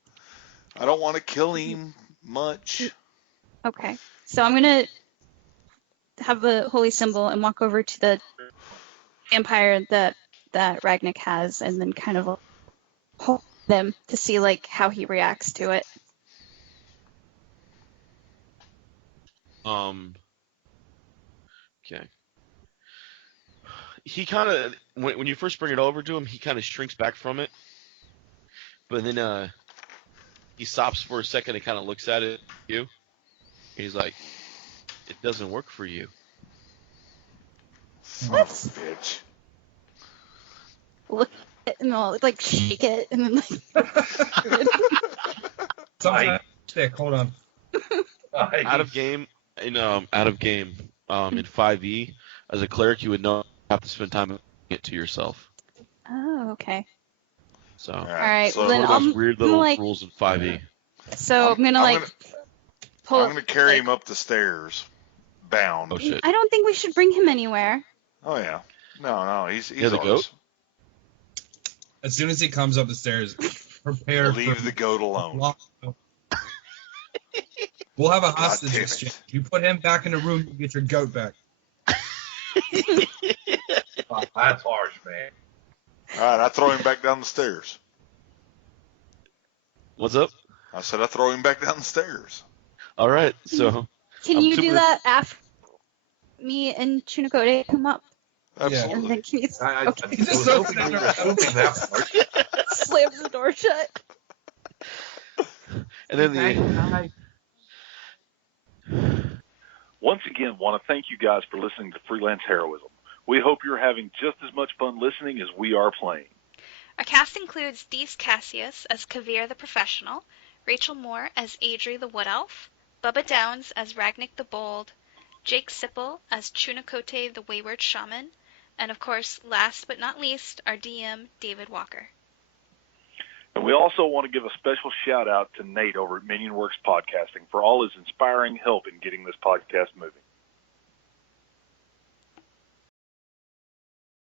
I don't want to kill him much. Okay. So I'm gonna have the holy symbol and walk over to the vampire that Ragnik has, and then kind of hold them to see like how he reacts to it. Okay. He kind of when you first bring it over to him, he kind of shrinks back from it, but then he stops for a second and kind of looks at it. And he's like, "It doesn't work for you." Son of a bitch. Look at it and I'll like shake it and then like Sometimes stick. Hold on. Out of game in 5e, as a cleric, you would have to spend time it to yourself. oh, okay. So All right, So well, one then of those I'm weird gonna, little like- rules in 5e. So I'm gonna like pull. I'm gonna carry like- him up the stairs, bound. Oh shit! I don't think we should bring him anywhere. Oh yeah. No, he's Yeah, the ours. goat? As soon as he comes up the stairs, prepare Leave for the goat alone. We'll have a God hostage damn it. exchange. You put him back in the room, you get your goat back. Wow, that's harsh, man. All right, I throw him back down the stairs. What's up? I said I throw him back down the stairs. All right, so Can I'm you super- do that after me and Chunakode come up? And Absolutely. then can you I okay. was hoping you were assuming that part. slam the door shut? and then the Once again, want to thank you guys for listening to Freelance Heroism. We hope you're having just as much fun listening as we are playing. Our cast includes Dees Cassius as Kavir the Professional, Rachel Moore as Adri the Wood Elf, Bubba Downs as Ragnik the Bold, Jake Sipple as Chunakote the Wayward Shaman, and of course, last but not least, our DM, David Walker. And we also want to give a special shout out to Nate over at Minion Works Podcasting for all his inspiring help in getting this podcast moving.